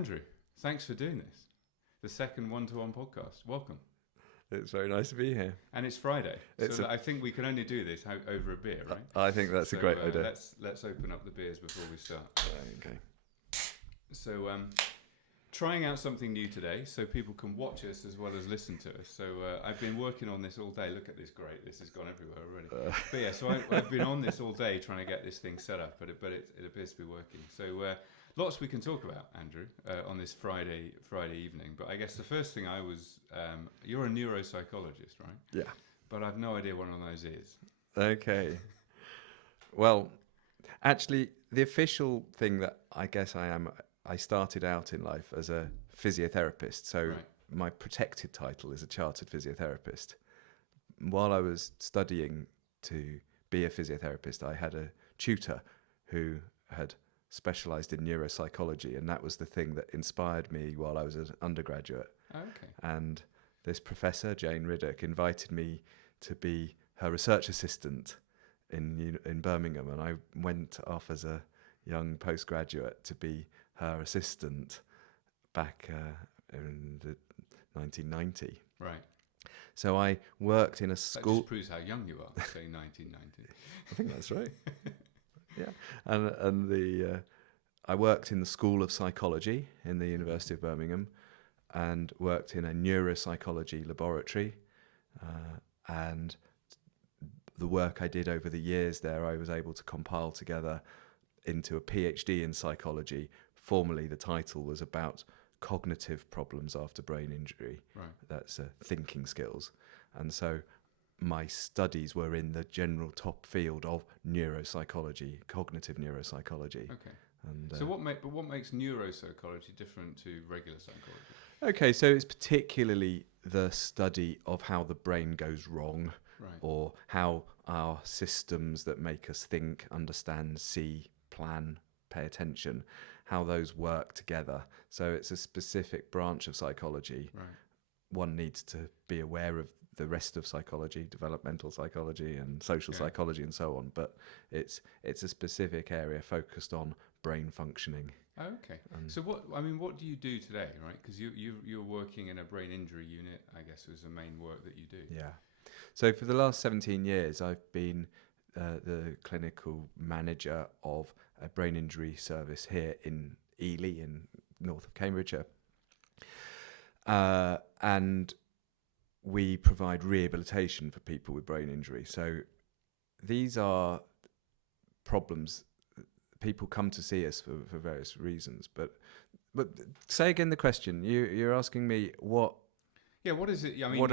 Andrew, thanks for doing this. The second one-to-one podcast. Welcome. It's very nice to be here. And it's Friday, I think we can only do this over a beer, right? I think that's a great idea. Let's open up the beers before we start. Okay. So, trying out something new today, so people can watch us as well as listen to us. So I've been working on this all day. Look at this, great! This has gone everywhere already. But yeah, so I've been on this all day trying to get this thing set up, but it appears to be working. So lots we can talk about, Andrew, on this Friday evening. But I guess the first thing you're a neuropsychologist, right? Yeah. But I've no idea what one of those is. Okay. Well, actually, the official thing that I guess I started out in life as a physiotherapist. So Right. my protected title is a chartered physiotherapist. While I was studying to be a physiotherapist, I had a tutor who had specialised in neuropsychology, and that was the thing that inspired me while I was an undergraduate. Oh, okay. And this professor, Jane Riddoch, invited me to be her research assistant in Birmingham, and I went off as a young postgraduate to be her assistant back in the 1990. Right. So I worked in a school. That just proves how young you are, saying 1990. I think that's right. Yeah, and I worked in the School of Psychology in the University of Birmingham, and worked in a neuropsychology laboratory, and the work I did over the years there, I was able to compile together into a PhD in psychology. Formerly, the title was about cognitive problems after brain injury. Right. That's thinking skills, and so my studies were in the general top field of neuropsychology, cognitive neuropsychology. Okay. And so what makes neuropsychology different to regular psychology? Okay, so it's particularly the study of how the brain goes wrong, Right. or how our systems that make us think, understand, see, plan, pay attention, how those work together. So it's a specific branch of psychology. Right. One needs to be aware of the rest of psychology, developmental psychology and social psychology and so on, but it's a specific area focused on brain functioning. Oh, okay. So what do you do today, right? Because you're working in a brain injury unit, I guess, was the main work that you do. Yeah. So for the last 17 years, I've been the clinical manager of a brain injury service here in Ely, in north of Cambridgeshire. And we provide rehabilitation for people with brain injury. So these are problems. People come to see us for various reasons. But say again the question. You're asking me what... Yeah, what is it? I mean,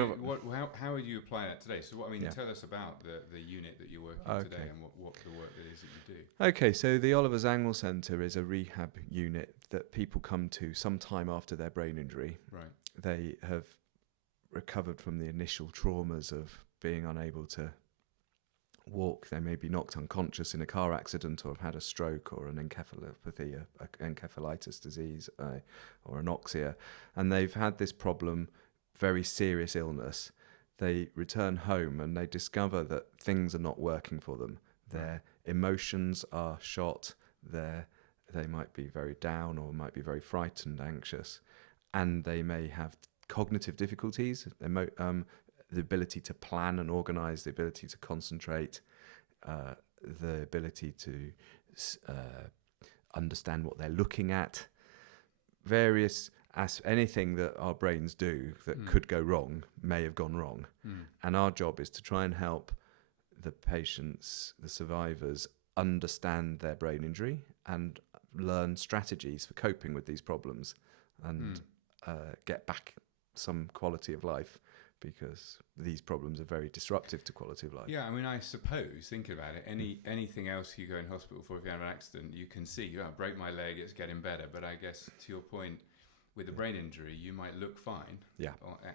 how would you apply that today? So, tell us about the unit that you're working today and what the work it is that you do. Okay, so the Oliver Zangwill Centre is a rehab unit that people come to sometime after their brain injury. Right. They have recovered from the initial traumas of being unable to walk. They may be knocked unconscious in a car accident, or have had a stroke, or an encephalopathy, an encephalitis disease, or anoxia, and they've had this problem, very serious illness. They return home and they discover that things are not working for them. Their emotions are shot. They might be very down, or might be very frightened, anxious, and they may have cognitive difficulties, the ability to plan and organise, the ability to concentrate, the ability to understand what they're looking at, various anything that our brains do that could go wrong may have gone wrong. And our job is to try and help the patients, the survivors, understand their brain injury and learn strategies for coping with these problems, and get back some quality of life, because these problems are very disruptive to quality of life. Yeah, I mean, I suppose, thinking about it, anything else you go in hospital for, if you have an accident, you can see, I break my leg, it's getting better. But I guess, to your point, with a brain injury, you might look fine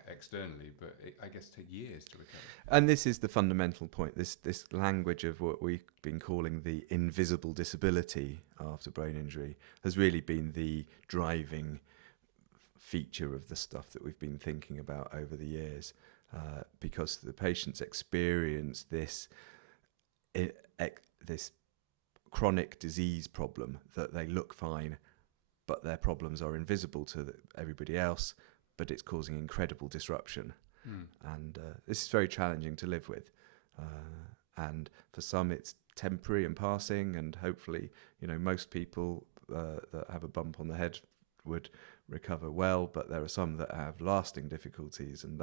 externally, but I guess take years to recover. And this is the fundamental point, this language of what we've been calling the invisible disability after brain injury has really been the driving feature of the stuff that we've been thinking about over the years, because the patients experience this chronic disease problem that they look fine, but their problems are invisible to everybody else, but it's causing incredible disruption. And this is very challenging to live with. And for some it's temporary and passing, and hopefully, most people that have a bump on the head would recover well, but there are some that have lasting difficulties, and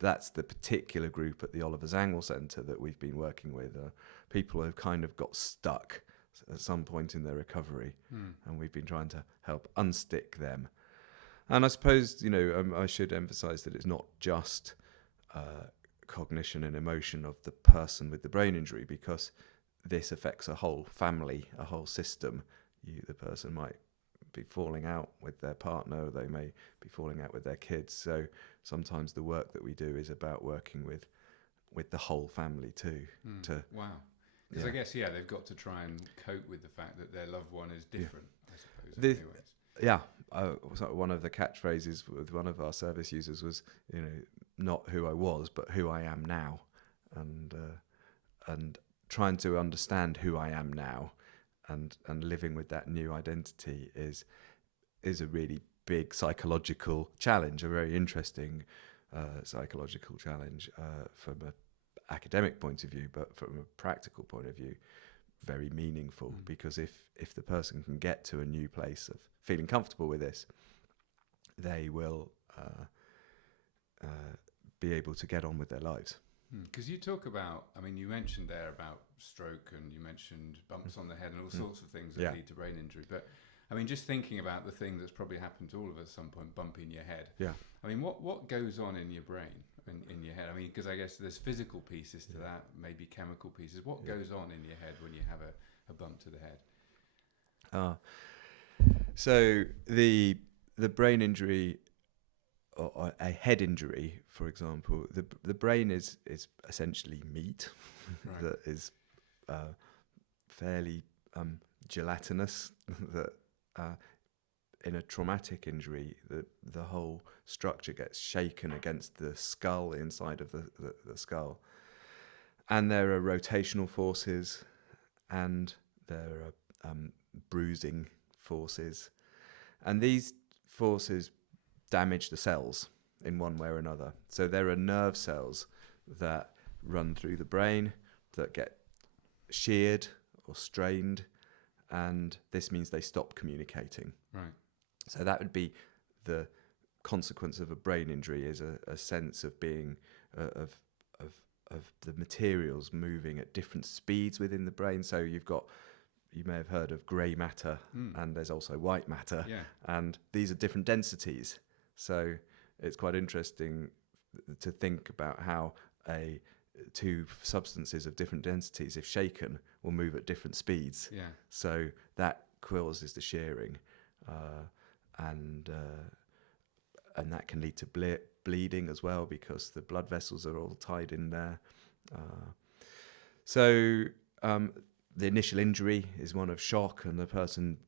that's the particular group at the Oliver Zangwill Centre that we've been working with. People who kind of got stuck at some point in their recovery, and we've been trying to help unstick them. And I suppose, I should emphasise that it's not just cognition and emotion of the person with the brain injury, because this affects a whole family, a whole system. The person might be falling out with their partner, they may be falling out with their kids. So sometimes the work that we do is about working with the whole family too. Wow. Because I guess, they've got to try and cope with the fact that their loved one is different, I suppose. Yeah. One of the catchphrases with one of our service users was, not who I was, but who I am now. And trying to understand who I am now and living with that new identity is a really big psychological challenge, a very interesting psychological challenge from an academic point of view, but from a practical point of view, very meaningful, because if the person can get to a new place of feeling comfortable with this, they will be able to get on with their lives. Because you talk about, you mentioned there about stroke, and you mentioned bumps on the head and all sorts of things that lead to brain injury. But just thinking about the thing that's probably happened to all of us at some point, bumping your head. Yeah. What goes on in your brain, in your head? Because I guess there's physical pieces to that, maybe chemical pieces. What goes on in your head when you have a bump to the head? So the brain injury, or a head injury, for example, the brain is essentially meat Right. that is fairly gelatinous. That in a traumatic injury, the whole structure gets shaken against the skull, inside of the skull, and there are rotational forces, and there are bruising forces, and these forces damage the cells in one way or another. So there are nerve cells that run through the brain that get sheared or strained, and this means they stop communicating. Right. So that would be the consequence of a brain injury, is a sense of being of the materials moving at different speeds within the brain. So you may have heard of grey matter, and there's also white matter, and these are different densities. So it's quite interesting to think about how two substances of different densities, if shaken, will move at different speeds. Yeah. So that causes the shearing, and that can lead to bleeding as well, because the blood vessels are all tied in there. So the initial injury is one of shock, and the person,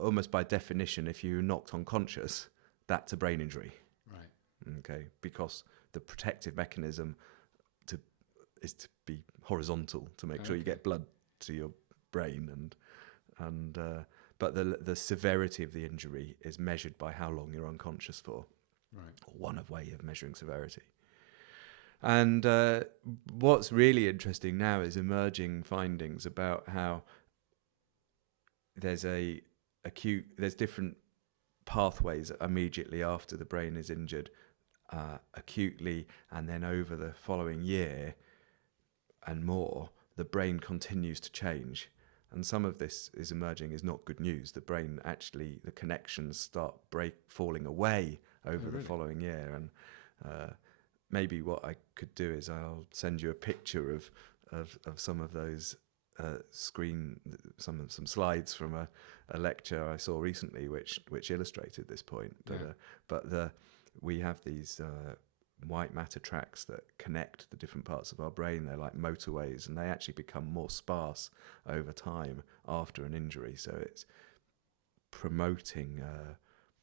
almost by definition, if you're knocked unconscious, that's a brain injury. Right. Okay, because the protective mechanism is to be horizontal, to make sure you get blood to your brain, but the severity of the injury is measured by how long you're unconscious for. Right. One way of measuring severity. And what's really interesting now is emerging findings about how there's different pathways immediately after the brain is injured, acutely, and then over the following year and more, the brain continues to change. And some of this is emerging is not good news. The brain actually, the connections start falling away over the following year. And maybe what I could do is I'll send you a picture of some of those some slides from a lecture I saw recently, which illustrated this point. We have these white matter tracks that connect the different parts of our brain. They're like motorways, and they actually become more sparse over time after an injury. So it's promoting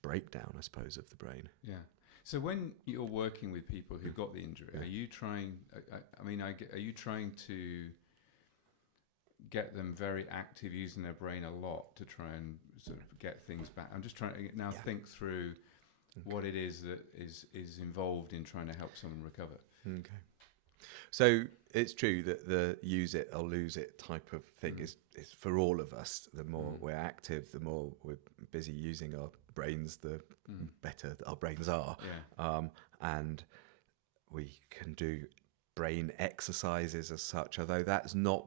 breakdown, I suppose, of the brain. Yeah. So when you're working with people who got the injury, are you trying? Are you trying to get them very active, using their brain a lot to try and sort of get things back. I'm just trying to now think through what it is that is involved in trying to help someone recover. Okay. So it's true that the use it or lose it type of thing is for all of us. The more we're active, the more we're busy using our brains, the better our brains are. Yeah. And we can do brain exercises as such, although that's not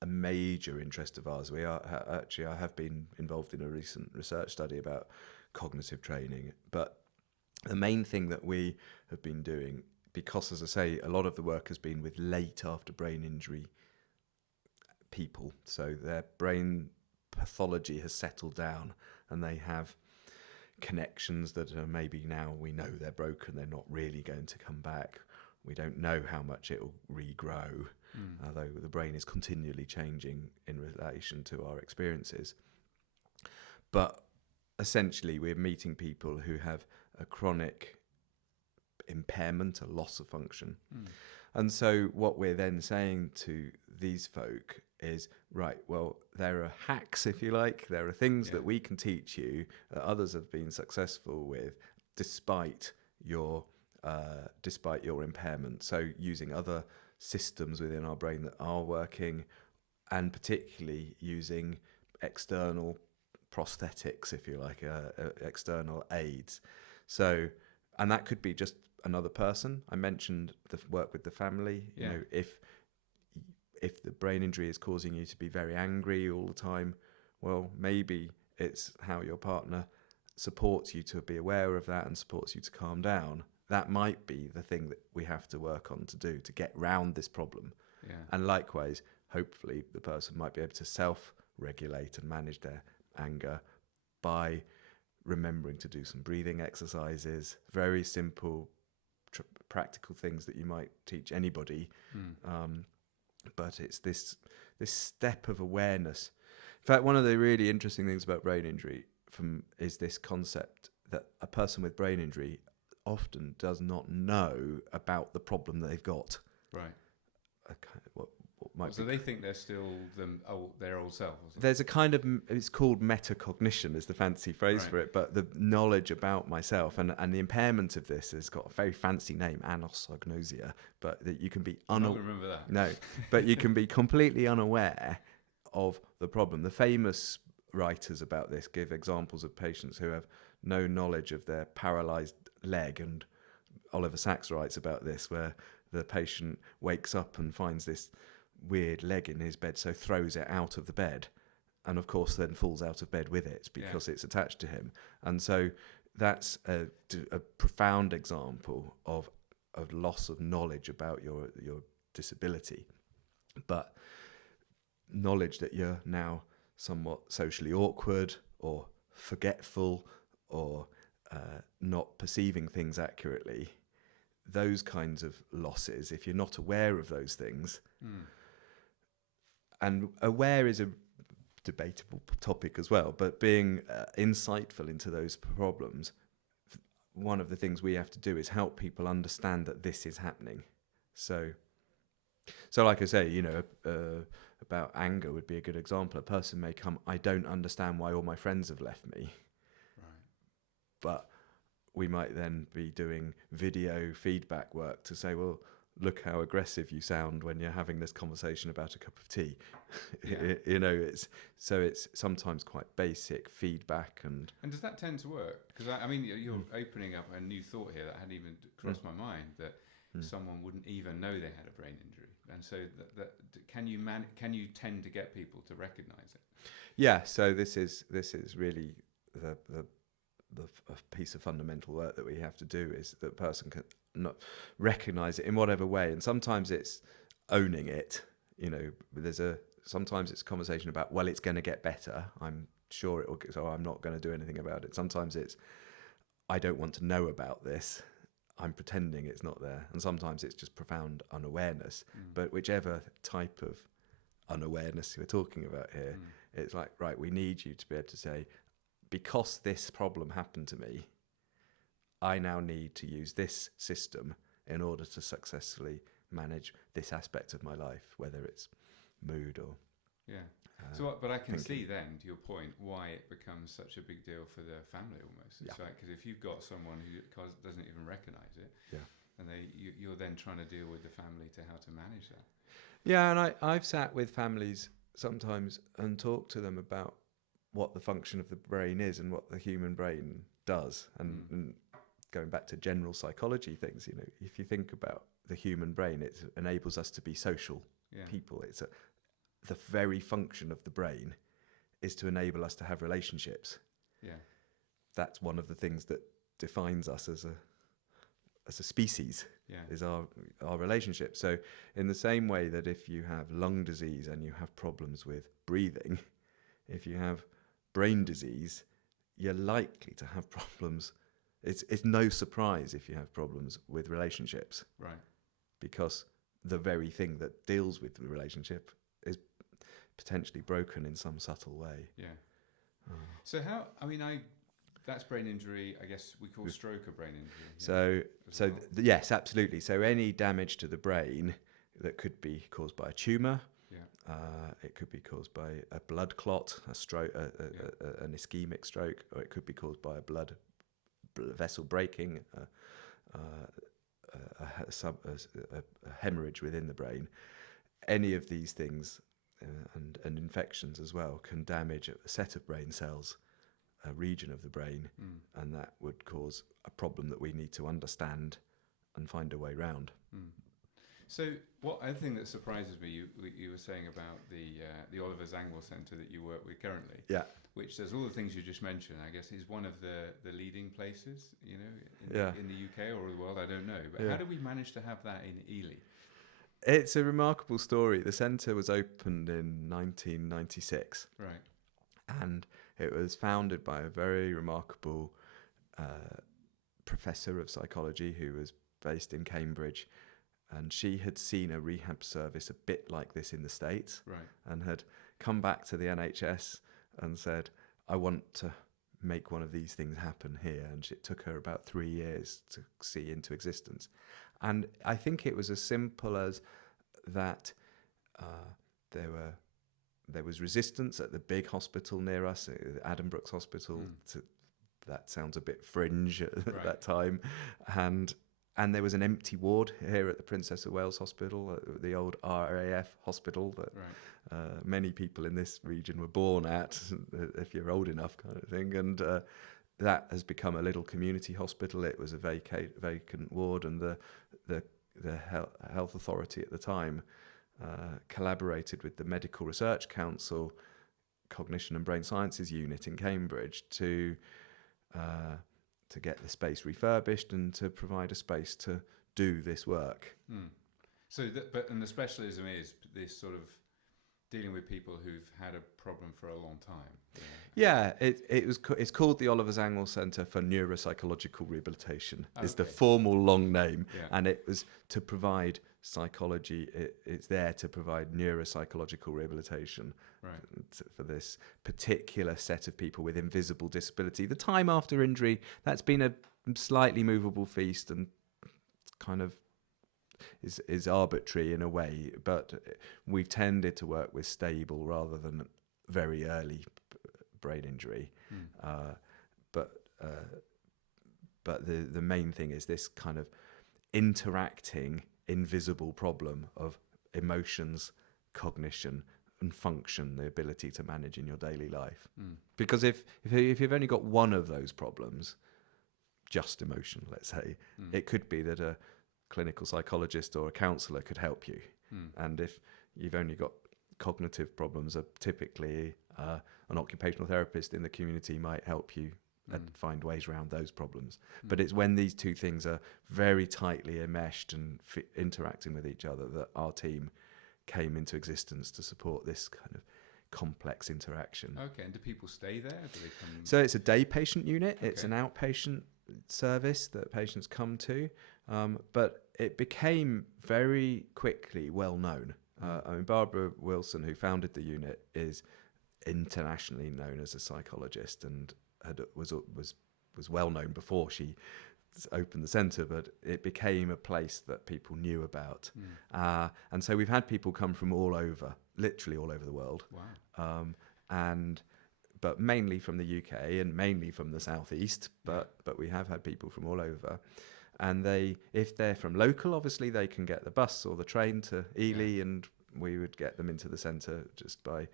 a major interest of ours. We are actually, I have been involved in a recent research study about cognitive training, but the main thing that we have been doing, because as I say, a lot of the work has been with late after brain injury people, so their brain pathology has settled down and they have connections that are maybe now we know they're broken, they're not really going to come back. We don't know how much it will regrow, although the brain is continually changing in relation to our experiences. But essentially, we're meeting people who have a chronic impairment, a loss of function. And so what we're then saying to these folk is, right, well, there are hacks, if you like. There are things that we can teach you that others have been successful with despite your impairment. So using other systems within our brain that are working, and particularly using external prosthetics, if you like, external aids. So, and that could be just another person. I mentioned the work with the family. You know, if the brain injury is causing you to be very angry all the time, well, maybe it's how your partner supports you to be aware of that and supports you to calm down. That might be the thing that we have to work on to do to get round this problem. Yeah. And likewise, hopefully the person might be able to self-regulate and manage their anger by remembering to do some breathing exercises, very simple, practical things that you might teach anybody. But it's this step of awareness. In fact, one of the really interesting things about brain injury is this concept that a person with brain injury often does not know about the problem that they've got. Right. What might So be, they think they're still their old self. Or something. there's a kind of, it's called metacognition is the fancy phrase for it, but the knowledge about myself and the impairment of this has got a very fancy name, anosognosia, but that you can be I don't remember that. No, but you can be completely unaware of the problem. The famous writers about this give examples of patients who have no knowledge of their paralyzed leg, and Oliver Sacks writes about this, where the patient wakes up and finds this weird leg in his bed, so throws it out of the bed, and of course then falls out of bed with it because it's attached to him. And so that's a profound example of loss of knowledge about your disability, but knowledge that you're now somewhat socially awkward or forgetful or not perceiving things accurately. Those kinds of losses, if you're not aware of those things, and aware is a debatable topic as well, but being insightful into those problems, one of the things we have to do is help people understand that this is happening. So like I say, you know, about anger would be a good example. A person may come, I don't understand why all my friends have left me. Right. But we might then be doing video feedback work to say, well, look how aggressive you sound when you're having this conversation about a cup of tea. You know, it's sometimes quite basic feedback. And does that tend to work? Because I mean, you're opening up a new thought here that hadn't even crossed my mind, that someone wouldn't even know they had a brain injury, and so that can you tend to get people to recognise it? Yeah. So this is really the piece of fundamental work that we have to do, is that person can not recognise it in whatever way, and sometimes it's owning it. You know, sometimes it's a conversation about, well, it's going to get better. I'm sure it will, so I'm not going to do anything about it. Sometimes it's, I don't want to know about this. I'm pretending it's not there. And sometimes it's just profound unawareness. But whichever type of unawareness we're talking about here, it's like, right, we need you to be able to say, because this problem happened to me, I now need to use this system in order to successfully manage this aspect of my life, whether it's mood or Yeah. But I can see thinking. then, to your point, why it becomes such a big deal for the family almost. It's like, because if you've got someone who doesn't even recognise it, and you're then trying to deal with the family to how to manage that. Yeah, and I've sat with families sometimes and talked to them about what the function of the brain is and what the human brain does. And going back to general psychology things, if you think about the human brain, it enables us to be social people. The very function of the brain is to enable us to have relationships. Yeah. That's one of the things that defines us as a species, is our relationship. So in the same way that if you have lung disease and you have problems with breathing, if you have brain disease, you're likely to have problems. It's no surprise if you have problems with relationships. Right. Because the very thing that deals with the relationship is potentially broken in some subtle way. Yeah. So that's brain injury. I guess we call stroke a brain injury. Yes, absolutely. So any damage to the brain that could be caused by a tumour, it could be caused by a blood clot, a stroke, an ischemic stroke, or it could be caused by a blood vessel breaking, a hemorrhage within the brain. Any of these things and infections as well can damage a set of brain cells, a region of the brain, and that would cause a problem that we need to understand and find a way around. So what other thing that surprises me, you were saying about the Oliver Zangwill Centre that you work with currently, which does all the things you just mentioned. I guess is one of the leading places, in the UK or the world. I don't know, but how did we manage to have that in Ely? It's a remarkable story. The centre was opened in 1996, right, and it was founded by a very remarkable professor of psychology who was based in Cambridge. And she had seen a rehab service a bit like this in the States, and had come back to the NHS and said, I want to make one of these things happen here. And it took her about 3 years to see into existence. And I think it was as simple as that there was resistance at the big hospital near us, Addenbrooke's Hospital. That sounds a bit fringe at that time. And there was an empty ward here at the Princess of Wales Hospital, the old RAF hospital that many people in this region were born at, if you're old enough, kind of thing. And that has become a little community hospital. It was a vacant ward, and the health authority at the time collaborated with the Medical Research Council Cognition and Brain Sciences unit in Cambridge to get the space refurbished and to provide a space to do this work. So, and the specialism is this sort of dealing with people who've had a problem for a long time. Yeah, it's called the Oliver Zangwill Centre for Neuro-Psychological Rehabilitation. Is the formal long name, and it was to provide psychology. It's there to provide neuropsychological rehabilitation for this particular set of people with invisible disability. The time after injury, that's been a slightly movable feast and kind of is arbitrary in a way, but we've tended to work with stable rather than very early brain injury. But the main thing is this kind of interacting invisible problem of emotions, cognition and function, the ability to manage in your daily life. Because if you've only got one of those problems, just emotion, let's say, it could be that a clinical psychologist or a counsellor could help you. And if you've only got cognitive problems, typically an occupational therapist in the community might help you and find ways around those problems. But it's when these two things are very tightly enmeshed and interacting with each other that our team came into existence to support this kind of complex interaction. Okay, and do people stay there? Do they come? So it's a day patient unit. Okay. It's an outpatient service that patients come to, but it became very quickly well known. I mean, Barbara Wilson, who founded the unit, is internationally known as a psychologist and was well known before she opened the centre, but it became a place that people knew about. And so we've had people come from all over, literally all over the world. Wow. But mainly from the UK and mainly from the southeast, but we have had people from all over. And if they're from local, obviously they can get the bus or the train to Ely, and we would get them into the centre just by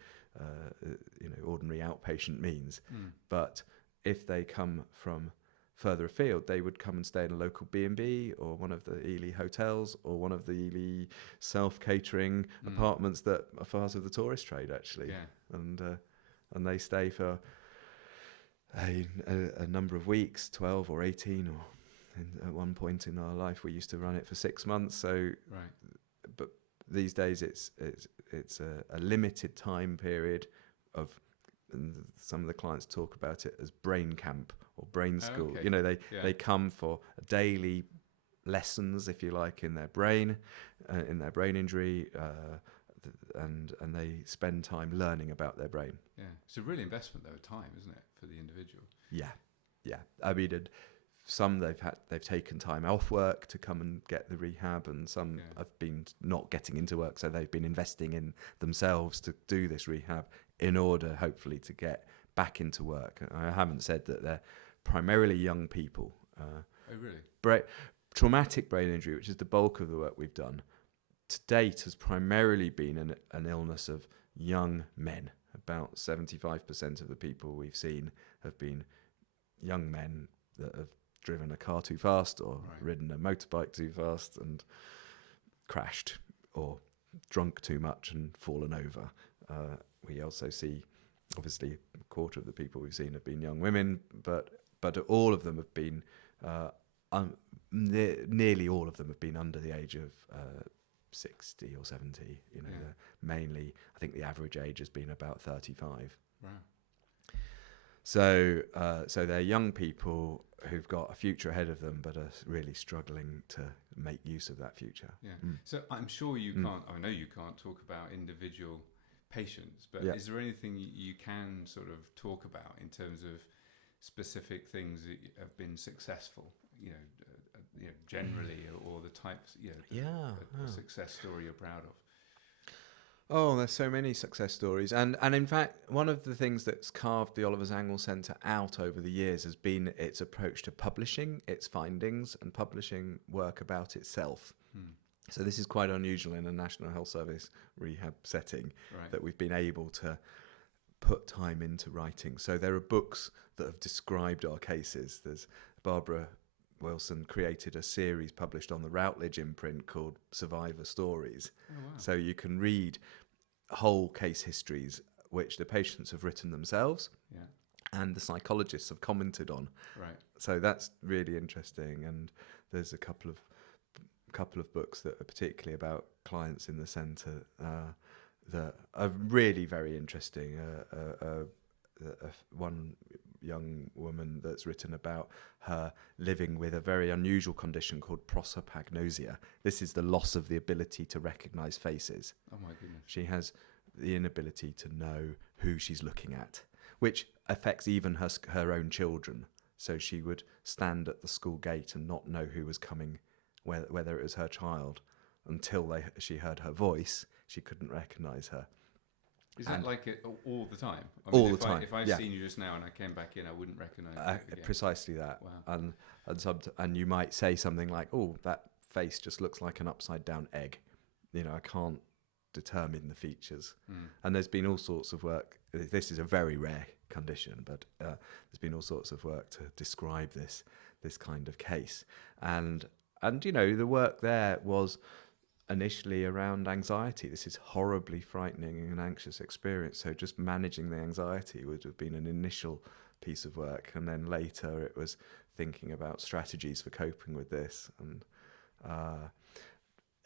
ordinary outpatient means. But if they come from further afield, they would come and stay in a local B&B or one of the Ely hotels or one of the Ely self-catering apartments that are part of the tourist trade, actually. And they stay for a number of weeks, 12 or 18, or at one point in our life we used to run it for 6 months. So, but these days it's a limited time period of, and some of the clients talk about it as brain camp or brain school. Okay. They come for daily lessons, if you like, in their brain injury, and they spend time learning about their brain. Yeah, it's a real investment though, time, isn't it, for the individual? Yeah. I mean, some they've taken time off work to come and get the rehab, and some have been not getting into work, so they've been investing in themselves to do this rehab in order, hopefully, to get back into work. I haven't said that they're primarily young people. Oh, really? Traumatic brain injury, which is the bulk of the work we've done, to date has primarily been an illness of young men. About 75% of the people we've seen have been young men that have driven a car too fast or ridden a motorbike too fast and crashed or drunk too much and fallen over. We also see, obviously, a quarter of the people we've seen have been young women, but all of them have been, nearly all of them have been under the age of 60 or 70. Mainly, I think the average age has been about 35. Wow. So they're young people who've got a future ahead of them, but are really struggling to make use of that future. Yeah. So I'm sure you can't. I know you can't talk about individual patients, but is there anything you can sort of talk about in terms of specific things that have been successful? Generally, or the types. A success story you're proud of. Oh, there's so many success stories. And in fact, one of the things that's carved the Oliver Zangwill Centre out over the years has been its approach to publishing its findings and publishing work about itself. So this is quite unusual in a National Health Service rehab setting, that we've been able to put time into writing. So there are books that have described our cases. There's Barbara Wilson created a series published on the Routledge imprint called Survivor Stories. Oh, wow. So you can read whole case histories which the patients have written themselves and the psychologists have commented on. Right. So that's really interesting. And there's a couple of books that are particularly about clients in the centre that are really very interesting. One young woman that's written about her living with a very unusual condition called prosopagnosia. This is the loss of the ability to recognise faces. Oh my goodness. She has the inability to know who she's looking at, which affects even her own children. So she would stand at the school gate and not know who was coming, whether it was her child, until she heard her voice. She couldn't recognise her. Is that like it all the time? All the time. If I'd seen you just now and I came back in, I wouldn't recognise you again. Precisely that. Wow. And you might say something like, "Oh, that face just looks like an upside down egg." I can't determine the features. And there's been all sorts of work. This is a very rare condition, but there's been all sorts of work to describe this kind of case. And the work there was initially around anxiety. This is horribly frightening and anxious experience. So just managing the anxiety would have been an initial piece of work. And then later it was thinking about strategies for coping with this. And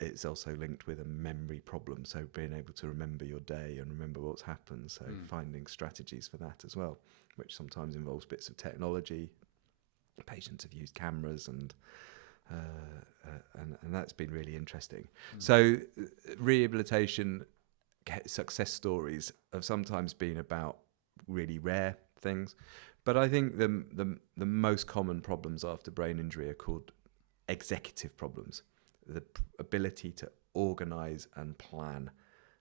it's also linked with a memory problem. So being able to remember your day and remember what's happened. So finding strategies for that as well, which sometimes involves bits of technology. Patients have used cameras and that's been really interesting. So rehabilitation success stories have sometimes been about really rare things, But I think the most common problems after brain injury are called executive problems, the ability to organize and plan.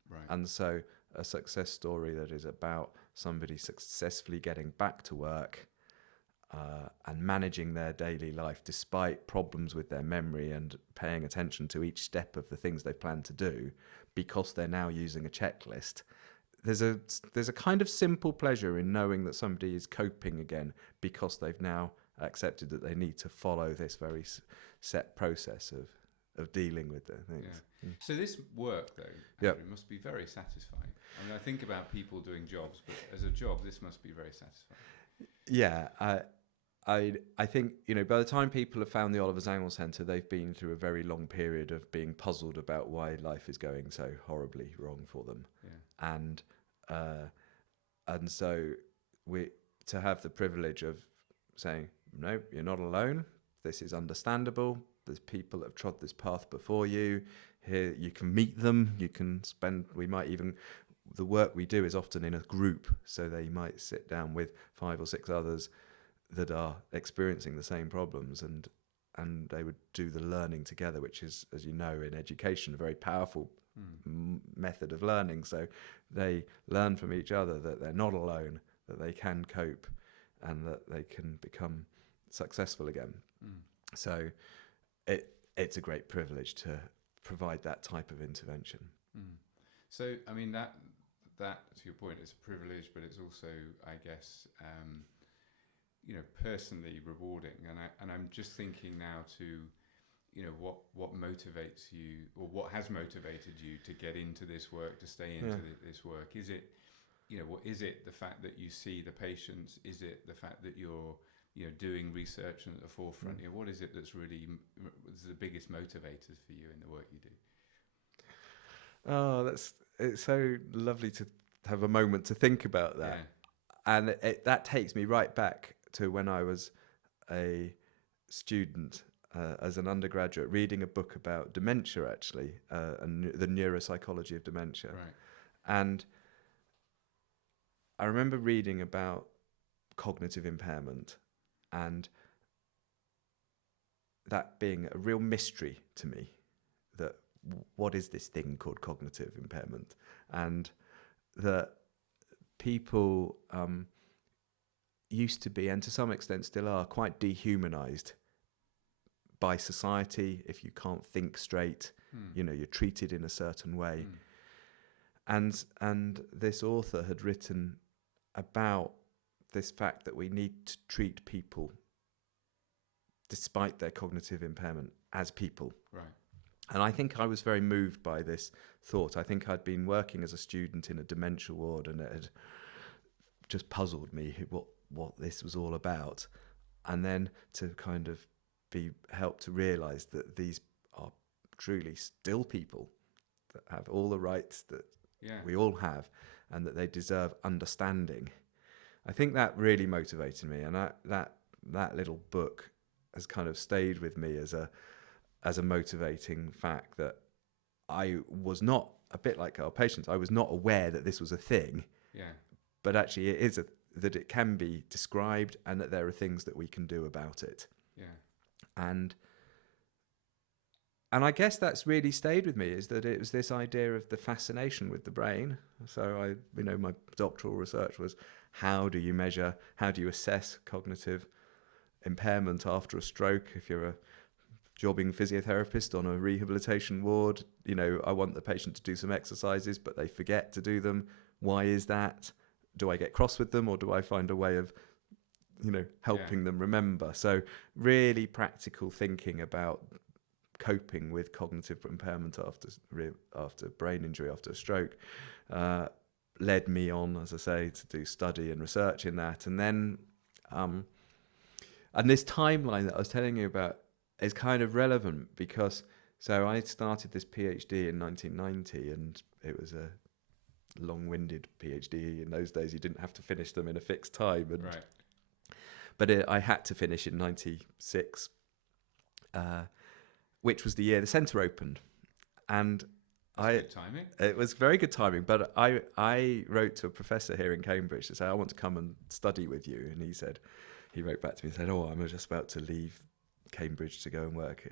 Right. And so a success story that is about somebody successfully getting back to work and managing their daily life despite problems with their memory and paying attention to each step of the things they plan to do because they're now using a checklist. There's a kind of simple pleasure in knowing that somebody is coping again because they've now accepted that they need to follow this very set process of dealing with their things. Yeah. So this work, though, Andrew, must be very satisfying. I mean, I think about people doing jobs, but as a job, this must be very satisfying. Yeah, I think, by the time people have found the Oliver Zangwill Centre, they've been through a very long period of being puzzled about why life is going so horribly wrong for them. Yeah. And so to have the privilege of saying, no, you're not alone. This is understandable. There's people that have trod this path before you. Here you can meet them. You can the work we do is often in a group, so they might sit down with 5 or 6 others that are experiencing the same problems, and they would do the learning together, which is, as you know, in education, a very powerful method of learning. So they learn from each other that they're not alone, that they can cope, and that they can become successful again. So it's a great privilege to provide that type of intervention. So, I mean, that to your point, it's a privilege, but it's also, I guess, personally rewarding. And I'm just thinking now to, what motivates you, or what has motivated you to get into this work, to stay into this work? Is it, is it the fact that you see the patients? Is it the fact that you're, doing research and at the forefront? What is it that's really the biggest motivators for you in the work you do? Oh, it's so lovely to have a moment to think about that. Yeah. And that takes me right back to when I was a student as an undergraduate, reading a book about dementia, actually, the Neuro-Psychology of Dementia. Right. And I remember reading about cognitive impairment and that being a real mystery to me, that what is this thing called cognitive impairment? And that people used to be, and to some extent still are, quite dehumanized by society. If you can't think straight, you're treated in a certain way. And this author had written about this fact that we need to treat people, despite their cognitive impairment, as people. Right. And I think I was very moved by this thought. I think I'd been working as a student in a dementia ward, and it had just puzzled me what this was all about. And then to kind of be helped to realise that these are truly still people that have all the rights that we all have, and that they deserve understanding. I think that really motivated me, and that little book has kind of stayed with me as a motivating fact, that I was not, a bit like our patients, I was not aware that this was a thing. Yeah. But actually it is that it can be described, and that there are things that we can do about it. Yeah. And I guess that's really stayed with me, is that it was this idea of the fascination with the brain. So my doctoral research was, how do you assess cognitive impairment after a stroke? If you're a jobbing physiotherapist on a rehabilitation ward, I want the patient to do some exercises, but they forget to do them. Why is that? Do I get cross with them, or do I find a way of, helping them remember? So really practical thinking about coping with cognitive impairment after brain injury, after a stroke, led me on, as I say, to do study and research in that. And then, and this timeline that I was telling you about is kind of relevant, because so I started this PhD in 1990, and it was a long-winded PhD. In those days, you didn't have to finish them in a fixed time. And, right. But I had to finish in 96, which was the year the centre opened. And Good timing. It was very good timing, but I wrote to a professor here in Cambridge to say I want to come and study with you, and he wrote back to me and said, "Oh, I'm just about to leave Cambridge to go and work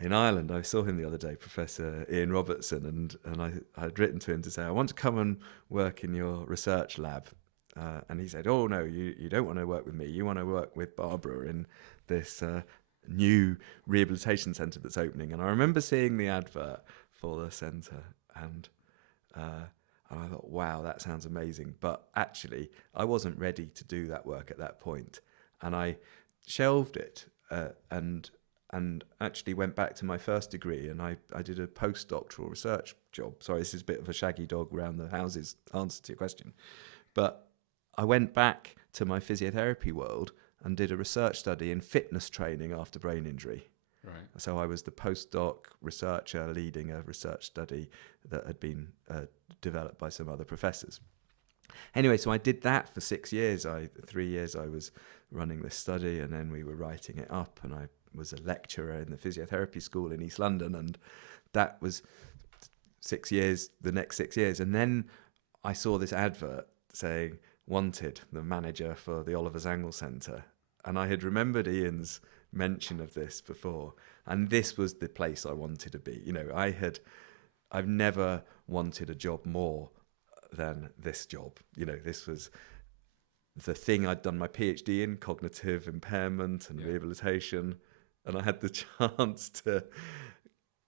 in Ireland." I saw him the other day, Professor Ian Robertson, and I'd written to him to say I want to come and work in your research lab, and he said, "Oh no, you don't want to work with me. You want to work with Barbara in this new rehabilitation centre that's opening." And I remember seeing the advert for the centre, and I thought, wow, that sounds amazing. But actually, I wasn't ready to do that work at that point, and I shelved it and actually went back to my first degree, and I did a postdoctoral research job. Sorry, this is a bit of a shaggy dog round the houses answer to your question. But I went back to my physiotherapy world and did a research study in fitness training after brain injury. Right. So I was the postdoc researcher leading a research study that had been developed by some other professors. Anyway, so I did that for 6 years. 3 years I was running this study, and then we were writing it up, and I was a lecturer in the physiotherapy school in East London, and that was 6 years, the next 6 years. And then I saw this advert saying, wanted the manager for the Oliver Zangle Centre. And I had remembered Ian's mention of this before, and this was the place I wanted to be. You know, I've never wanted a job more than this job. You know, this was the thing I'd done my PhD in, cognitive impairment and rehabilitation, and I had the chance to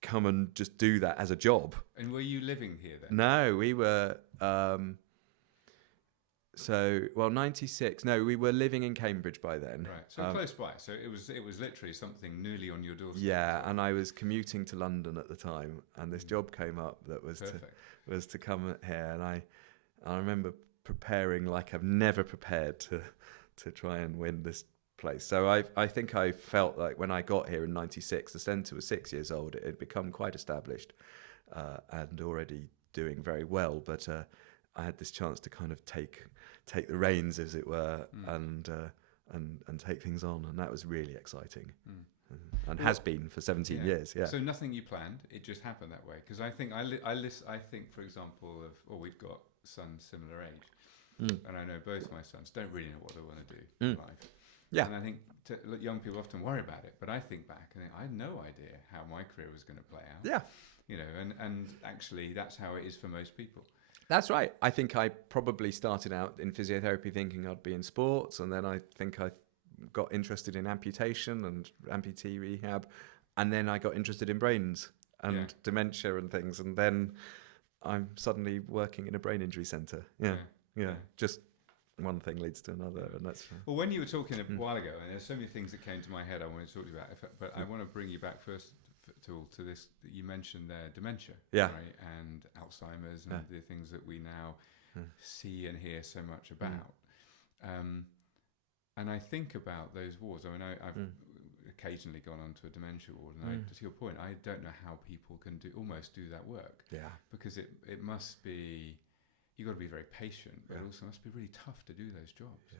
come and just do that as a job. And were you living here then? No, we were 96. No, we were living in Cambridge by then. Right, so close by. So it was literally something newly on your doorstep. Yeah, and I was commuting to London at the time, and this job came up that was to come here, and I remember preparing like I've never prepared to try and win this place. So I think I felt like when I got here in 96, the centre was 6 years old. It had become quite established and already doing very well, but I had this chance to kind of take the reins, as it were, and take things on, and that was really exciting, and has been for 17 years. Yeah. So nothing you planned; it just happened that way. Because I think I think, for example, we've got sons similar age, and I know both my sons don't really know what they want to do in life. Yeah. And I think young people often worry about it, but I think back and I had no idea how my career was going to play out. Yeah. You know, and actually that's how it is for most people. That's right. I think I probably started out in physiotherapy thinking I'd be in sports, and then I think I got interested in amputation and amputee rehab, and then I got interested in brains and dementia and things, and then I'm suddenly working in a brain injury centre. Yeah. Just one thing leads to another, and that's... Well, when you were talking a while ago, and there's so many things that came to my head I want to talk to you about, but I want to bring you back first to this. You mentioned dementia, right, and Alzheimer's, and the things that we now see and hear so much about. And I think about those wards. I mean, I've occasionally gone onto a dementia ward, and to your point, I don't know how people can almost do that work. Yeah, because it must be. You've got to be very patient, but it also must be really tough to do those jobs.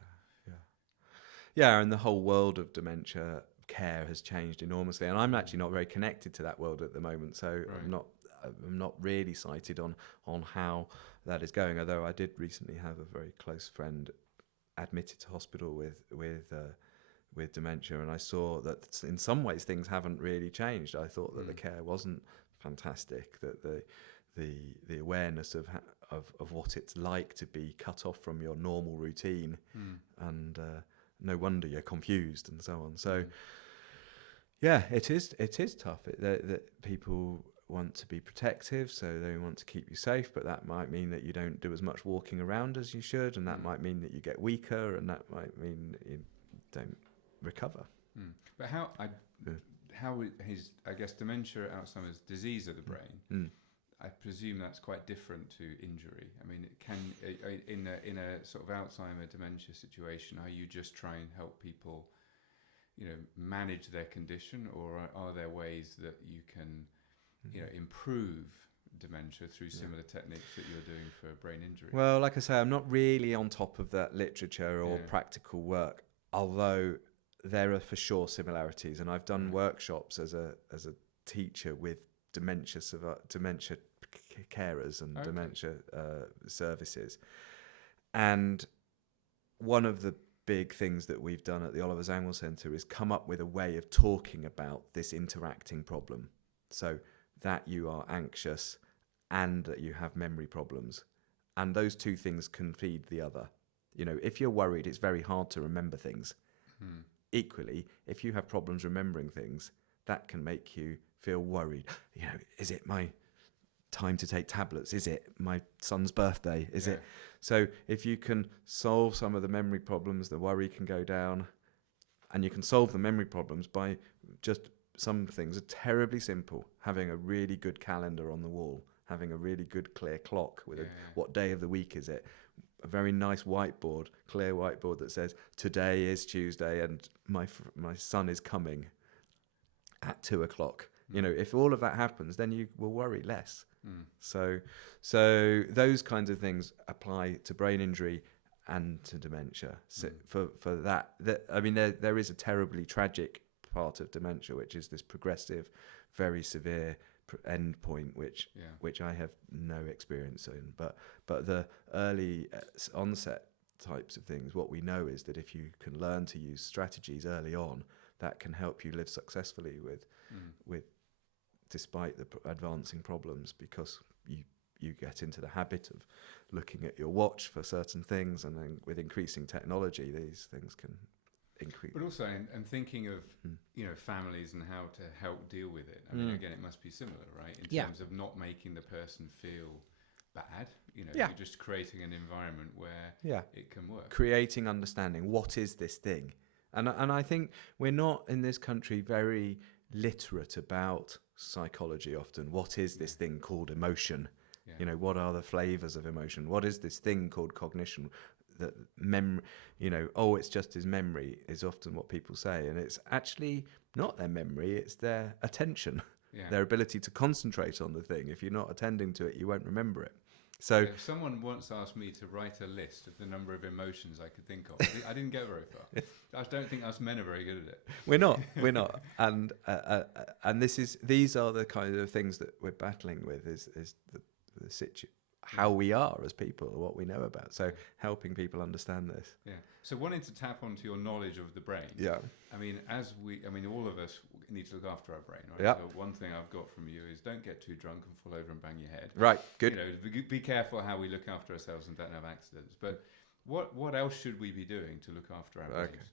Yeah, and the whole world of dementia care has changed enormously, and I'm actually not very connected to that world at the moment, so I'm not really sighted on how that is going. Although I did recently have a very close friend admitted to hospital with dementia, and I saw that in some ways things haven't really changed. I thought that the care wasn't fantastic, that the awareness of what it's like to be cut off from your normal routine, and no wonder you're confused and so on. So yeah, it is tough. That people want to be protective, so they want to keep you safe, but that might mean that you don't do as much walking around as you should, and that might mean that you get weaker, and that might mean that you don't recover. But how is, I guess, dementia, Alzheimer's disease of the brain, I presume that's quite different to injury. I mean, it can in a sort of Alzheimer dementia situation, are you just trying to help people, manage their condition, or are there ways that you can, improve dementia through similar techniques that you're doing for brain injury? Well, like I say, I'm not really on top of that literature or practical work, although there are for sure similarities, and I've done workshops as a teacher with dementia carers and Okay. dementia services. And one of the big things that we've done at the Oliver Zangwill Centre is come up with a way of talking about this interacting problem. So that you are anxious and that you have memory problems. And those two things can feed the other. You know, if you're worried, it's very hard to remember things. Equally, if you have problems remembering things, that can make you feel worried. You know, is it my time to take tablets? Is it my son's birthday? Is it? So if you can solve some of the memory problems, the worry can go down, and you can solve the memory problems by just some things are terribly simple. Having a really good calendar on the wall, having a really good clear clock with what day of the week is it, a very nice whiteboard, clear whiteboard that says today is Tuesday and my son is coming at 2:00. You know, if all of that happens, then you will worry less. So those kinds of things apply to brain injury and to dementia. So for that, I mean, there is a terribly tragic part of dementia, which is this progressive, very severe end point, which I have no experience in. But the early onset types of things, what we know is that if you can learn to use strategies early on, that can help you live successfully with despite the advancing problems, because you get into the habit of looking at your watch for certain things, and then with increasing technology, these things can increase. But also, and thinking of you know, families and how to help deal with it. I mean, again, it must be similar, right? In terms of not making the person feel bad. You know, you're just creating an environment where it can work. Creating understanding. What is this thing? And I think we're not in this country very literate about psychology often. What is this thing called emotion? You know, what are the flavors of emotion? What is this thing called cognition? That you know, oh, it's just his memory is often what people say, and it's actually not their memory, it's their attention, their ability to concentrate on the thing. If you're not attending to it, you won't remember it. So someone once asked me to write a list of the number of emotions I could think of. I didn't get very far. I don't think us men are very good at it. We're not. And these are the kind of things that we're battling with, is the situation, how we are as people, what we know about. So helping people understand this. Yeah. So wanting to tap onto your knowledge of the brain. Yeah. I mean, all of us need to look after our brain, right? Yeah. So one thing I've got from you is don't get too drunk and fall over and bang your head. Right. Good. You know, be careful how we look after ourselves and don't have accidents. But what else should we be doing to look after our brains? Okay.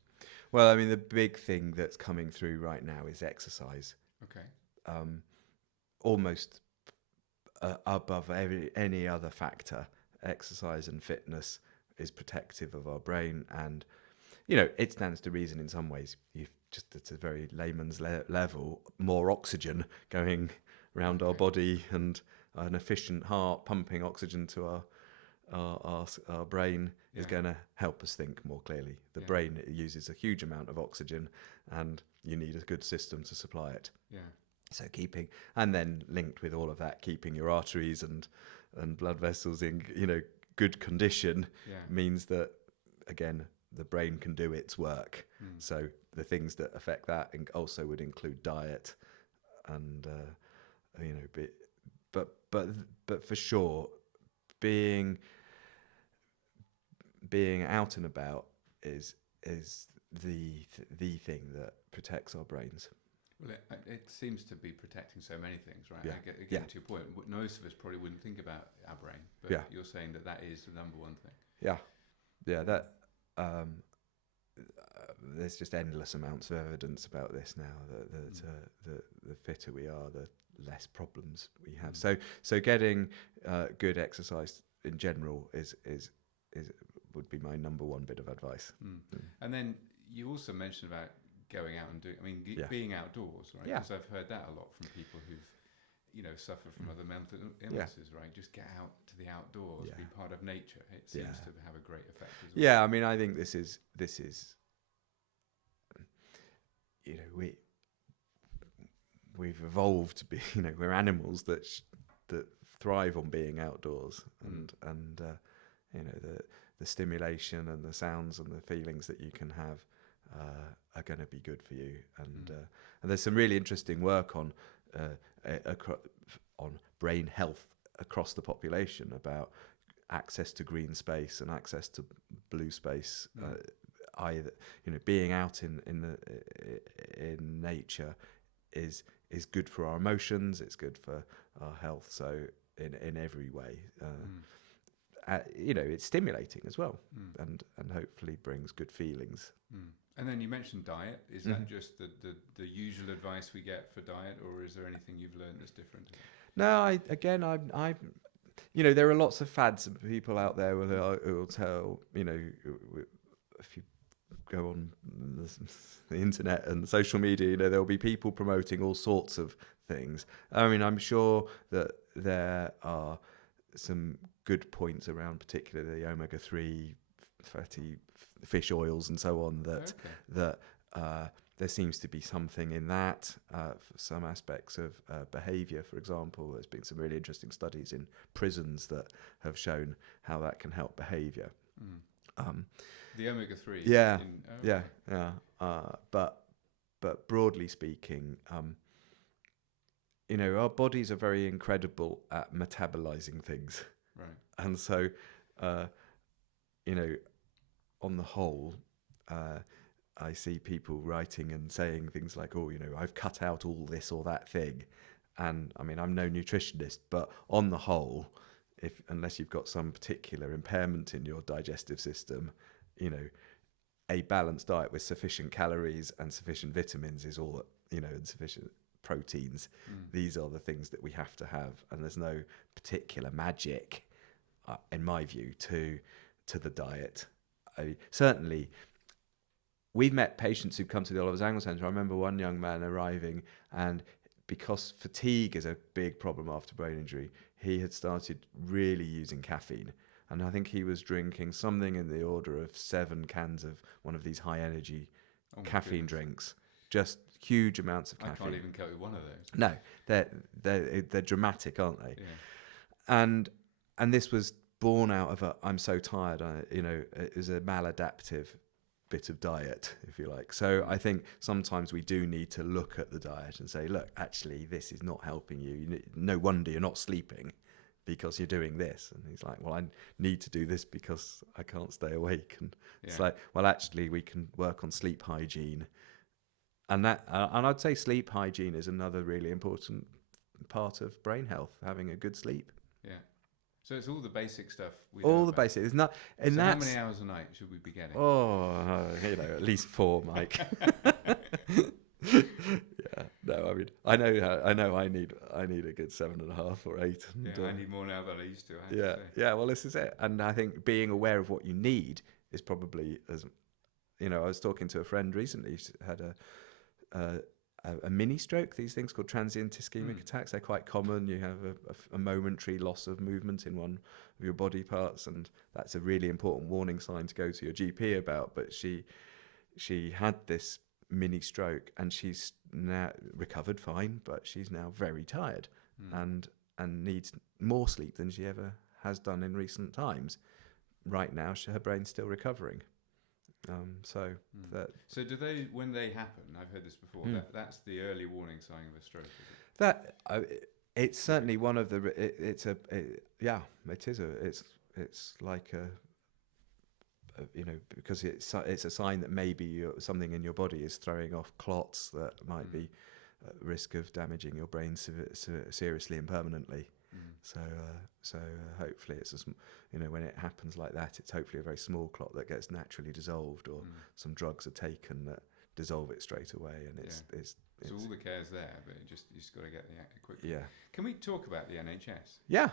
Well, I mean, the big thing that's coming through right now is exercise. Okay. Almost above any other factor, exercise and fitness is protective of our brain. And, you know, it stands to reason in some ways. You've just, at a very layman's level, more oxygen going around our body, and an efficient heart pumping oxygen to our brain is going to help us think more clearly. The brain uses a huge amount of oxygen, and you need a good system to supply it. Yeah. So and then linked with all of that, keeping your arteries and blood vessels in, you know, good condition means that, again, the brain can do its work. So the things that affect that also would include diet, and you know, but for sure, being out and about is the thing that protects our brains. Well, it seems to be protecting so many things, right? Yeah. Again, to your point, most of us probably wouldn't think about our brain, but you're saying that is the number one thing. Yeah. That there's just endless amounts of evidence about this now. That the fitter we are, the less problems we have. So getting good exercise in general is would be my number one bit of advice. And then you also mentioned about going out and being outdoors, right? Because I've heard that a lot from people who've, you know, suffer from other mental illnesses, right? Just get out to the outdoors, be part of nature. It seems to have a great effect as well. Yeah, I mean, I think this is, you know, we've evolved to be, you know, we're animals that thrive on being outdoors, and you know, the stimulation and the sounds and the feelings that you can have are going to be good for you. And there's some really interesting work on on brain health across the population, about access to green space and access to blue space. Either, being out in nature is good for our emotions. It's good for our health. So in every way, it's stimulating as well, and hopefully brings good feelings. And then you mentioned diet. Is that just the usual advice we get for diet, or is there anything you've learned that's different? No, I there are lots of fads and people out there who will tell, if you go on the internet and social media, there'll be people promoting all sorts of things. I mean, I'm sure that there are some good points around, particularly the omega-3 fatty fish oils and so on, that there seems to be something in that for some aspects of behaviour. For example, there's been some really interesting studies in prisons that have shown how that can help behaviour. The omega-3. But broadly speaking, our bodies are very incredible at metabolizing things, right? And so, on the whole, I see people writing and saying things like, I've cut out all this or that thing. And I mean, I'm no nutritionist, but on the whole, unless you've got some particular impairment in your digestive system, a balanced diet with sufficient calories and sufficient vitamins is all that, and sufficient proteins. These are the things that we have to have. And there's no particular magic, in my view, to the diet. Certainly, we've met patients who've come to the Oliver Zangwill Centre. I remember one young man arriving, and because fatigue is a big problem after brain injury, he had started really using caffeine. And I think he was drinking something in the order of 7 cans of one of these high energy caffeine drinks. Just huge amounts of caffeine. I can't even cope with one of those. No, they're dramatic, aren't they? Yeah. And this was born out of I'm so tired. It was a maladaptive bit of diet, if you like. So I think sometimes we do need to look at the diet and say, look, actually, this is not helping you. No wonder you're not sleeping, because you're doing this. And he's like, well, I need to do this because I can't stay awake. And it's like, well, actually, we can work on sleep hygiene. And I'd say sleep hygiene is another really important part of brain health, having a good sleep. Yeah. So it's all the basic stuff. All the basic. It's not. And so how many hours a night should we be getting? At least 4, Mike. Yeah. No, I mean, I know. I need a good 7.5 or 8. And, I need more now than I used to. Yeah. Well, this is it. And I think being aware of what you need is probably I was talking to a friend recently who had a mini stroke. These things called transient ischemic attacks. They're quite common. You have a momentary loss of movement in one of your body parts, and that's a really important warning sign to go to your GP about. But she had this mini stroke, and she's now recovered fine, but she's now very tired and needs more sleep than she ever has done in recent times. Right now, her brain's still recovering. So do they, when they happen, I've heard this before, that's the early warning sign of a stroke, is it? That it's certainly one of the it's like because it's a sign that maybe something in your body is throwing off clots that might be at risk of damaging your brain seriously and permanently. So hopefully it's when it happens like that, it's hopefully a very small clot that gets naturally dissolved, or some drugs are taken that dissolve it straight away, and it's so all the care's there, but you just got to get the quickly. Yeah. Can we talk about the NHS? Yeah.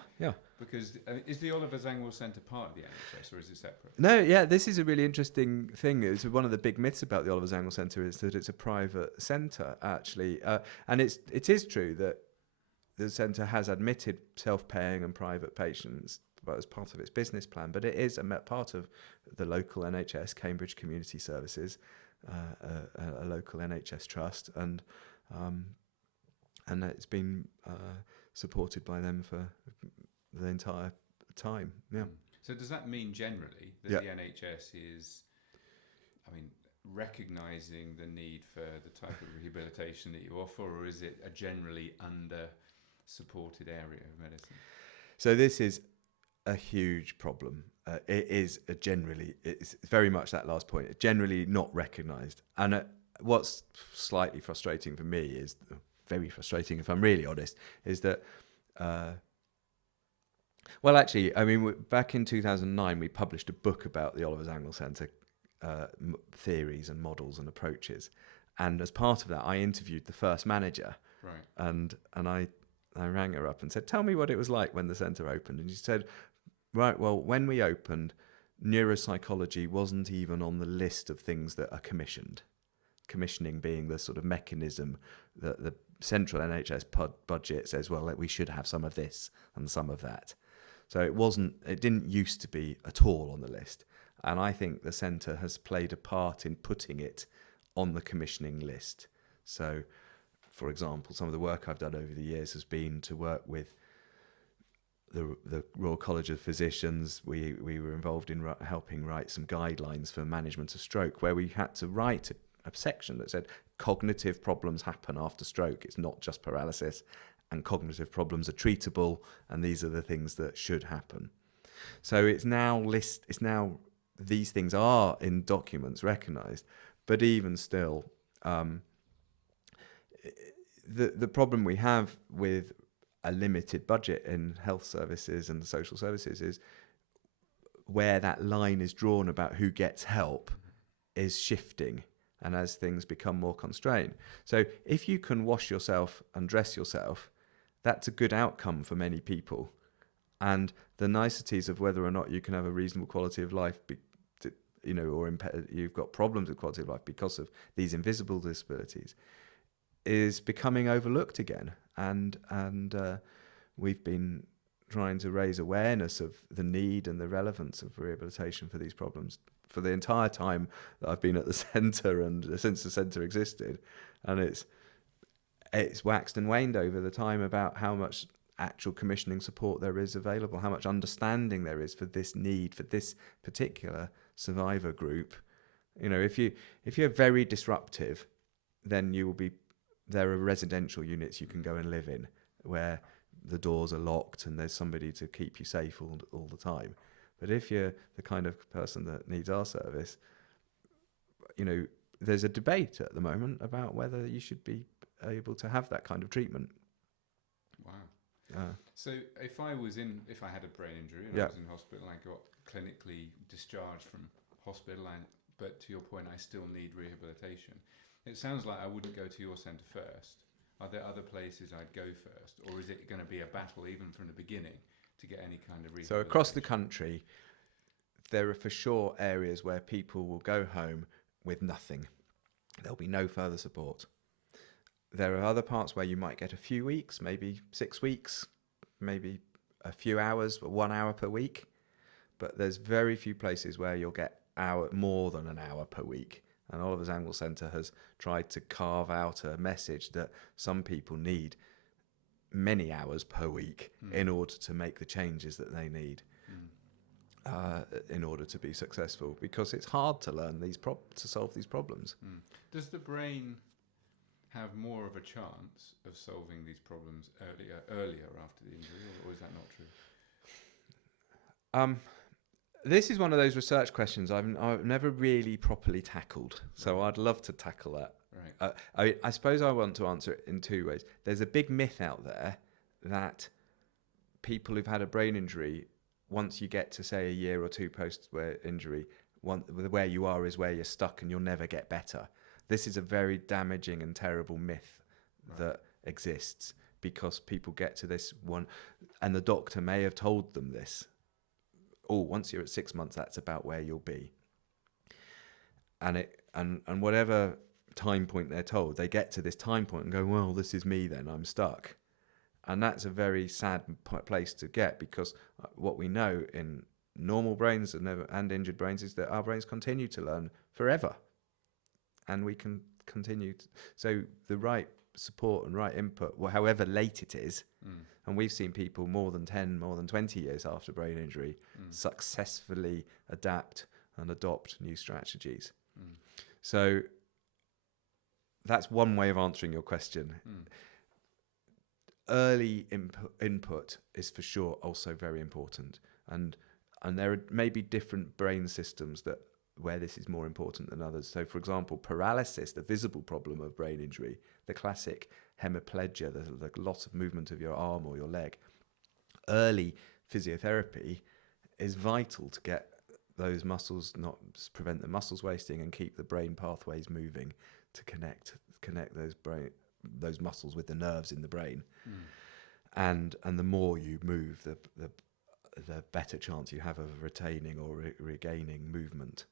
Because is the Oliver Zangwill Centre part of the NHS, or is it separate? No, yeah, this is a really interesting thing. It's one of the big myths about the Oliver Zangwill Centre is that it's a private centre, actually, and it is true that the centre has admitted self-paying and private patients as part of its business plan, but it is a part of the local NHS, Cambridge Community Services, a local NHS trust, and it's been supported by them for the entire time. Yeah. So does that mean generally that the NHS is, I mean, recognizing the need for the type of rehabilitation that you offer, or is it a generally under-supported area of medicine? So this is a huge problem. It's very much that last point. It's generally not recognised. And what's slightly frustrating for me is, very frustrating if I'm really honest, is that, well, actually, I mean, back in 2009, we published a book about the Oliver Zangwill Centre theories and models and approaches. And as part of that, I interviewed the first manager. Right. And I rang her up and said, tell me what it was like when the centre opened. And she said, right, well, when we opened, neuropsychology wasn't even on the list of things that are commissioned. Commissioning being the sort of mechanism that the central NHS budget says, well, we should have some of this and some of that. So it didn't used to be at all on the list. And I think the centre has played a part in putting it on the commissioning list. So, for example, some of the work I've done over the years has been to work with the Royal College of Physicians. We were involved in helping write some guidelines for management of stroke, where we had to write a section that said cognitive problems happen after stroke. It's not just paralysis, and cognitive problems are treatable, and these are the things that should happen. So it's now these things are in documents recognised, but even still, the problem we have with a limited budget in health services and social services is where that line is drawn about who gets help is shifting, and as things become more constrained. So if you can wash yourself and dress yourself, that's a good outcome for many people. And the niceties of whether or not you can have a reasonable quality of life, or you've got problems with quality of life because of these invisible disabilities, is becoming overlooked again. And we've been trying to raise awareness of the need and the relevance of rehabilitation for these problems for the entire time that I've been at the centre and since the centre existed. And it's waxed and waned over the time about how much actual commissioning support there is available, how much understanding there is for this need, for this particular survivor group. If you're very disruptive, then there are residential units you can go and live in where the doors are locked and there's somebody to keep you safe all the time. But if you're the kind of person that needs our service, there's a debate at the moment about whether you should be able to have that kind of treatment. Wow. So if I had a brain injury and I was in hospital, I got clinically discharged from hospital, but to your point, I still need rehabilitation. It sounds like I wouldn't go to your centre first. Are there other places I'd go first, or is it going to be a battle even from the beginning to get any kind of rehabilitation? So across the country, there are for sure areas where people will go home with nothing. There'll be no further support. There are other parts where you might get a few weeks, maybe 6 weeks, maybe a few hours, 1 hour per week. But there's very few places where you'll get more than an hour per week. And Oliver Zangwill Centre has tried to carve out a message that some people need many hours per week in order to make the changes that they need in order to be successful, because it's hard to learn to solve these problems. Does the brain have more of a chance of solving these problems earlier after the injury, or is that not true? This is one of those research questions I've never really properly tackled, so I'd love to tackle that. Right. I suppose I want to answer it in two ways. There's a big myth out there that people who've had a brain injury, once you get to, say, a year or two post-injury, where you are is where you're stuck and you'll never get better. This is a very damaging and terrible myth that exists, because people get to this one, and the doctor may have told them this. Once you're at 6 months, that's about where you'll be. And whatever time point they're told, they get to this time point and go, well, this is me then, I'm stuck. And that's a very sad place to get, because what we know in normal brains and injured brains is that our brains continue to learn forever. And we can continue. So the right support and right input, however late it is, and we've seen people more than 10, more than 20 years after brain injury successfully adapt and adopt new strategies. So that's one way of answering your question. Early input is for sure also very important, and there are maybe different brain systems that where this is more important than others. So, for example, paralysis, the visible problem of brain injury, the classic hemiplegia, the loss of movement of your arm or your leg. Early physiotherapy is vital to get those muscles, not prevent the muscles wasting and keep the brain pathways moving to connect those muscles with the nerves in the brain. And the more you move, the better chance you have of retaining or regaining movement.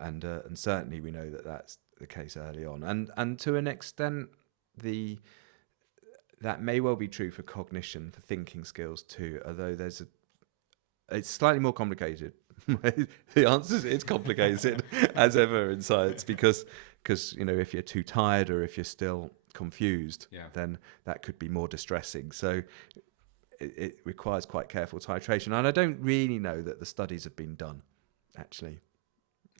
And certainly we know that that's the case early on. And to an extent, that may well be true for cognition, for thinking skills too, although it's slightly more complicated. The answer is it's complicated as ever in science, because if you're too tired or if you're still confused, then that could be more distressing. So it requires quite careful titration, and I don't really know that the studies have been done, actually.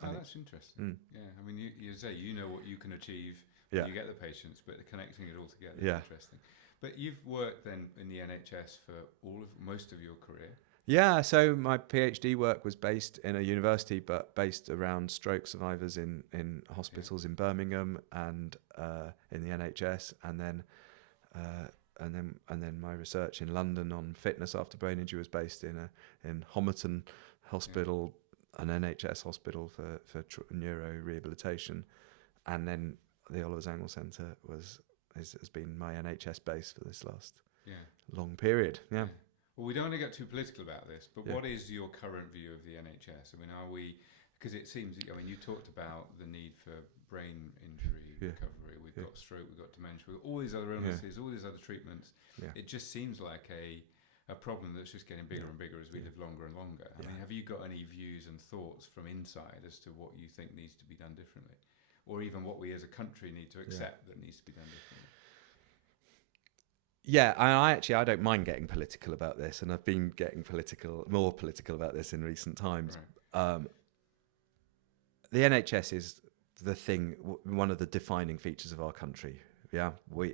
That's interesting. Yeah, I mean, you say you know what you can achieve when you get the patients, but connecting it all together is interesting. But you've worked then in the NHS for most of your career. Yeah, so my PhD work was based in a university, but based around stroke survivors in hospitals in Birmingham and in the NHS, and then my research in London on fitness after brain injury was based in Homerton Hospital, an NHS hospital for neuro rehabilitation, and then the Oliver Zangwill Centre has been my NHS base for this last long period. Yeah. Well, we don't want to get too political about this, but what is your current view of the NHS? I mean, because it seems, you talked about the need for brain injury recovery. We've got stroke, we've got dementia, we've got all these other illnesses, all these other treatments. It just seems like a problem that's just getting bigger and bigger as we live longer and longer. I mean, have you got any views and thoughts from inside as to what you think needs to be done differently? Or even what we as a country need to accept that needs to be done differently? Yeah, I don't mind getting political about this, and I've been getting more political about this in recent times. Right. The NHS is one of the defining features of our country. Yeah, we'll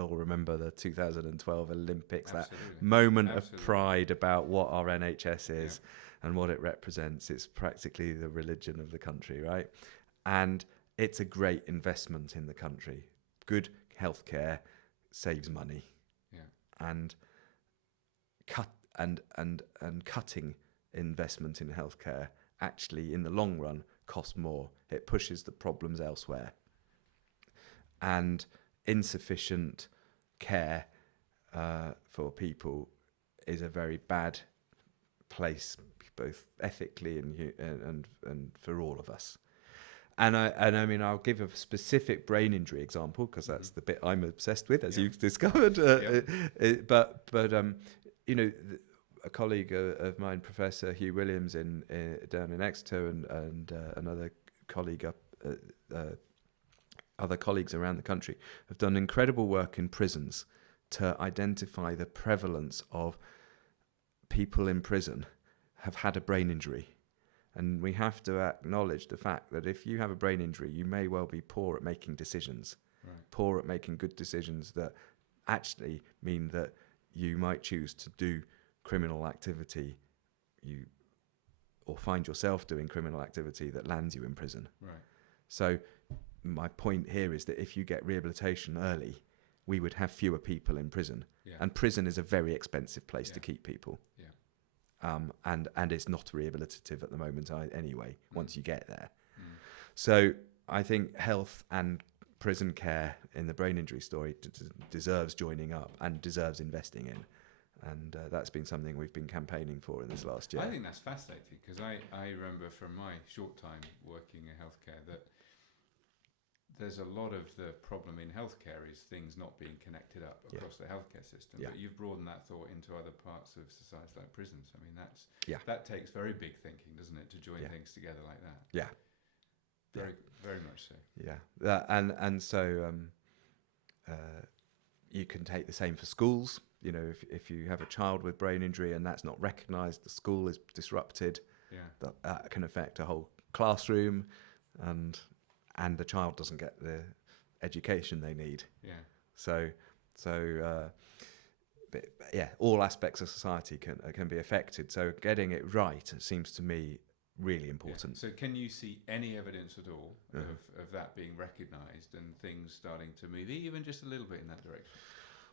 all remember the 2012 Olympics. Absolutely. That moment of pride about what our NHS is and what it represents. It's practically the religion of the country, right? And it's a great investment in the country. Good healthcare saves money, and cutting investment in healthcare actually in the long run costs more. It pushes the problems elsewhere, and insufficient care for people is a very bad place, both ethically and for all of us. And I mean, I'll give a specific brain injury example because that's the bit I'm obsessed with, as you've discovered. But a colleague of mine, Professor Hugh Williams, down in Exeter, and another colleague other colleagues around the country have done incredible work in prisons to identify the prevalence of people in prison have had a brain injury. And we have to acknowledge the fact that if you have a brain injury, you may well be poor at making decisions, poor at making good decisions that actually mean that you might choose to do criminal activity, or find yourself doing criminal activity that lands you in prison. Right. So my point here is that if you get rehabilitation early, we would have fewer people in prison. Yeah. And prison is a very expensive place to keep people. Yeah. And it's not rehabilitative at the moment anyway, once you get there. So I think health and prison care in the brain injury story deserves joining up and deserves investing in. And that's been something we've been campaigning for in this last year. I think that's fascinating because I remember from my short time working in healthcare that there's a lot of the problem in healthcare is things not being connected up across the healthcare system. Yeah. But you've broadened that thought into other parts of society like prisons. I mean, that takes very big thinking, doesn't it, to join things together like that? Yeah. Very much so. Yeah. And so you can take the same for schools. You know, if you have a child with brain injury and that's not recognised, the school is disrupted. Yeah. That can affect a whole classroom. and the child doesn't get the education they need. Yeah. So but yeah, all aspects of society can be affected. So getting it right seems to me really important. Yeah. So can you see any evidence at all of that being recognised and things starting to move, even just a little bit in that direction?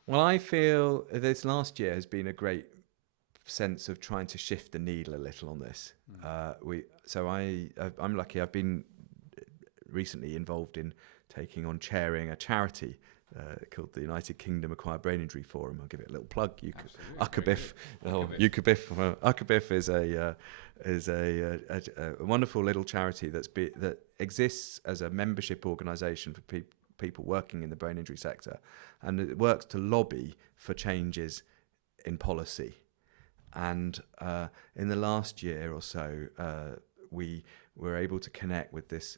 Well, I feel this last year has been a great sense of trying to shift the needle a little on this. I'm lucky. I've been recently involved in taking on chairing a charity called the United Kingdom Acquired Brain Injury Forum. I'll give it a little plug. UKBIF. UKBIF is a wonderful little charity that exists as a membership organisation for people working in the brain injury sector, and it works to lobby for changes in policy. And in the last year or so, we were able to connect with this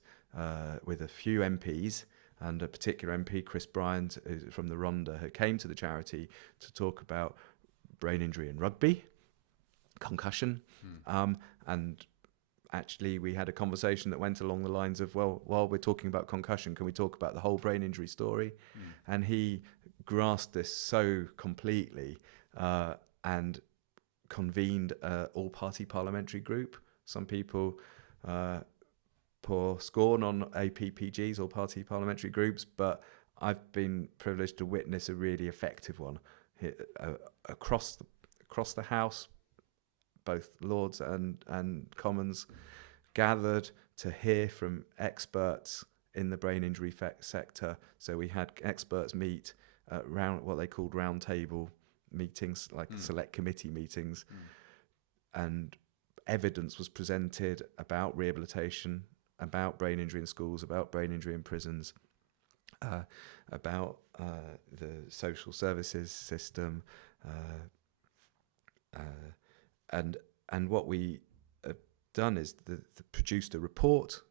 with a few MPs, and a particular MP, Chris Bryant from the Rhondda, who came to the charity to talk about brain injury in rugby, concussion, and actually we had a conversation that went along the lines of, well, while we're talking about concussion, can we talk about the whole brain injury story? And he grasped this so completely and convened an all-party parliamentary group. Some people pour scorn on APPGs, all-party parliamentary groups, but I've been privileged to witness a really effective one across the House. Both Lords and Commons gathered to hear from experts in the brain injury sector. So we had experts meet at what they called round table meetings, like select committee meetings, and evidence was presented about rehabilitation, about brain injury in schools, about brain injury in prisons, about the social services system, and what we have done is produced a report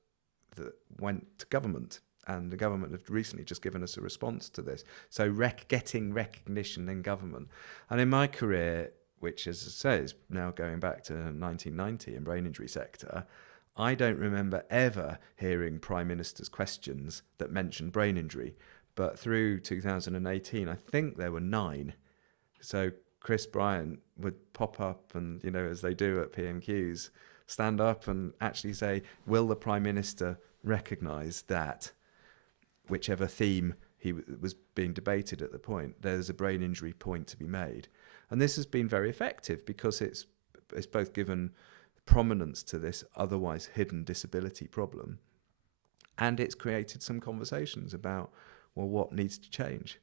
that went to government, and the government have recently just given us a response to this. So getting recognition in government. And in my career, which as I say is now going back to 1990 in brain injury sector, I don't remember ever hearing Prime Minister's questions that mentioned brain injury. But through 2018, I think there were 9. So Chris Bryant would pop up and, as they do at PMQs, stand up and actually say, will the Prime Minister recognise that whichever theme was being debated at the point, there's a brain injury point to be made. And this has been very effective because it's both given prominence to this otherwise hidden disability problem, and it's created some conversations about, well, what needs to change.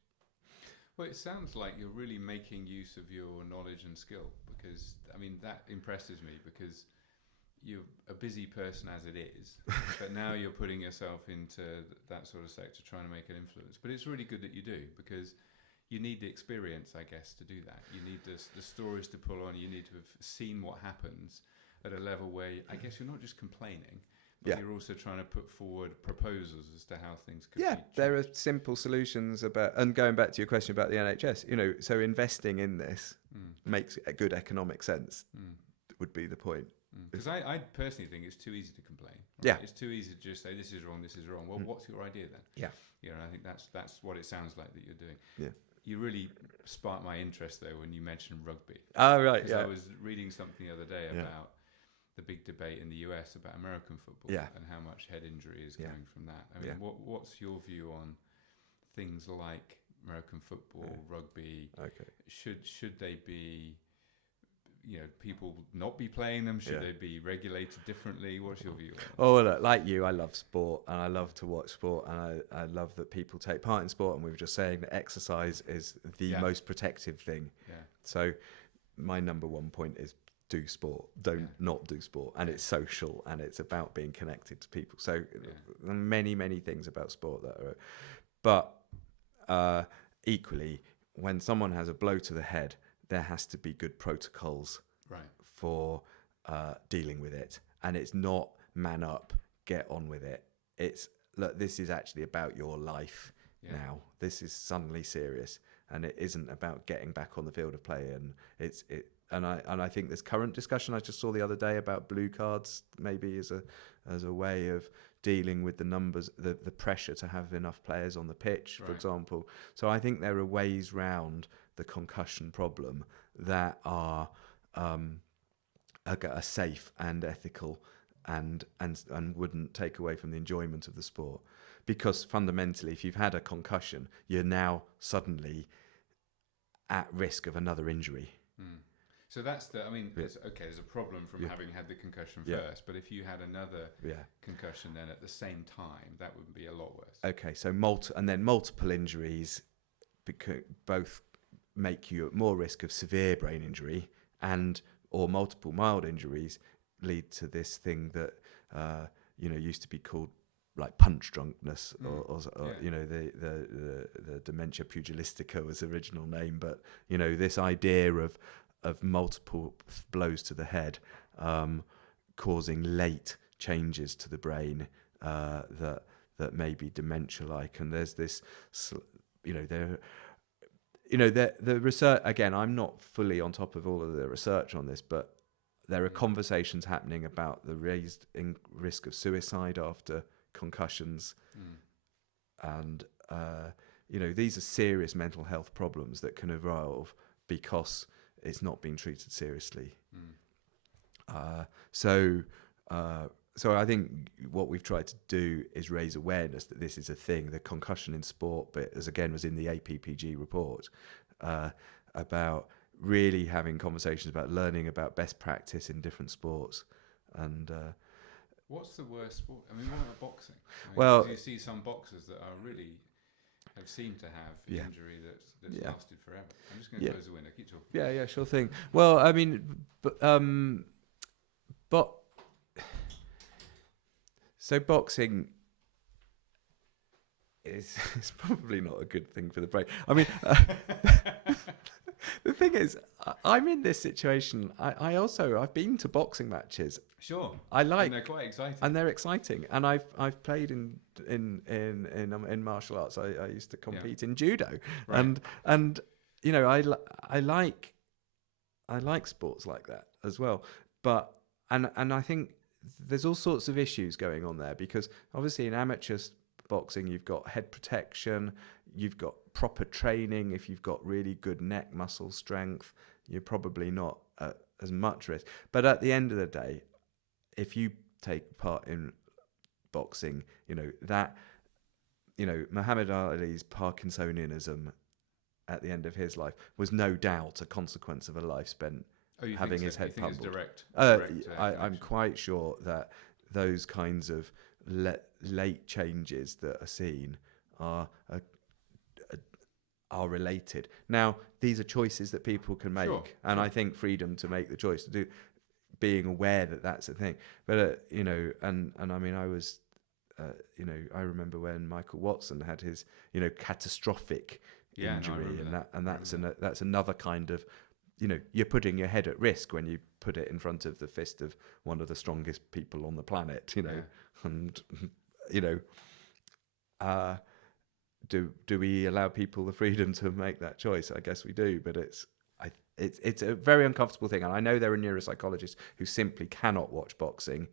Well, it sounds like you're really making use of your knowledge and skill, because, that impresses me, because you're a busy person as it is, but now you're putting yourself into that sort of sector, trying to make an influence. But it's really good that you do, because you need the experience, I guess, to do that. You need the stories to pull on. You need to have seen what happens at a level where I guess you're not just complaining, but you're also trying to put forward proposals as to how things could be changed. There are simple solutions and going back to your question about the NHS, so investing in this makes a good economic sense, would be the point. Because I personally think it's too easy to complain. Right? Yeah. It's too easy to just say, this is wrong, this is wrong. Well, what's your idea then? Yeah. I think that's what it sounds like that you're doing. Yeah. You really sparked my interest, though, when you mentioned rugby. Oh, right, Because I was reading something the other day about the big debate in the US about American football and how much head injury is coming from that. What's your view on things like American football, rugby? Okay. Should they be, people not be playing them? Should they be regulated differently? What's your view on that? Oh, look, like you, I love sport, and I love to watch sport, and I love that people take part in sport, and we were just saying that exercise is the most protective thing. Yeah. So my number one point is do sport, not do sport, and it's social, and it's about being connected to people. So there are many, many things about sport that are, but equally, when someone has a blow to the head, there has to be good protocols for dealing with it. And it's not man up, get on with it. It's, look, this is actually about your life now. This is suddenly serious, and it isn't about getting back on the field of play. And I think this current discussion I just saw the other day about blue cards maybe as a way of dealing with the numbers, the pressure to have enough players on the pitch, for Right. example. So I think there are ways round the concussion problem that are safe and ethical and wouldn't take away from the enjoyment of the sport. Because fundamentally, if you've had a concussion, you're now suddenly at risk of another injury. So that's there's a problem from having had the concussion first, but if you had another concussion then at the same time, that would be a lot worse. Okay, so multiple injuries both make you at more risk of severe brain injury, or multiple mild injuries lead to this thing that used to be called like punch drunkenness, or the dementia pugilistica was the original name, but this idea of multiple blows to the head causing late changes to the brain that may be dementia-like. And there's this, the research, again, I'm not fully on top of all of the research on this, but there are conversations happening about the raised risk of suicide after concussions. And these are serious mental health problems that can evolve because it's not being treated seriously. So I think what we've tried to do is raise awareness that this is a thing. The concussion in sport, but as again was in the APPG report, about really having conversations about learning about best practice in different sports. And what's the worst sport? What about boxing? Well, you see some boxers that are really have seemed to have injury that's lasted forever. I'm just going to close the window. Keep talking. Yeah, sure thing. Well, but so boxing is probably not a good thing for the brain. The thing is, I'm in this situation. I've been to boxing matches. Sure. And they're quite exciting. And they're exciting. And I've played in martial arts. I used to compete in judo. Right. And I like sports like that as well. But and I think there's all sorts of issues going on there, because obviously in amateur boxing you've got head protection, you've got proper training. If you've got really good neck muscle strength, you're probably not at as much risk. But at the end of the day, if you take part in boxing, Muhammad Ali's Parkinsonianism at the end of his life was no doubt a consequence of a life spent having his head pummeled. I'm quite sure that those kinds of late changes that are seen are related. Now, these are choices that people can make, and I think freedom to make the choice to do, being aware that that's a thing. But I was, I remember when Michael Watson had his, catastrophic injury, that's another kind of, you're putting your head at risk when you put it in front of the fist of one of the strongest people on the planet, and do we allow people the freedom to make that choice? I guess we do, but it's a very uncomfortable thing. And I know there are neuropsychologists who simply cannot watch boxing.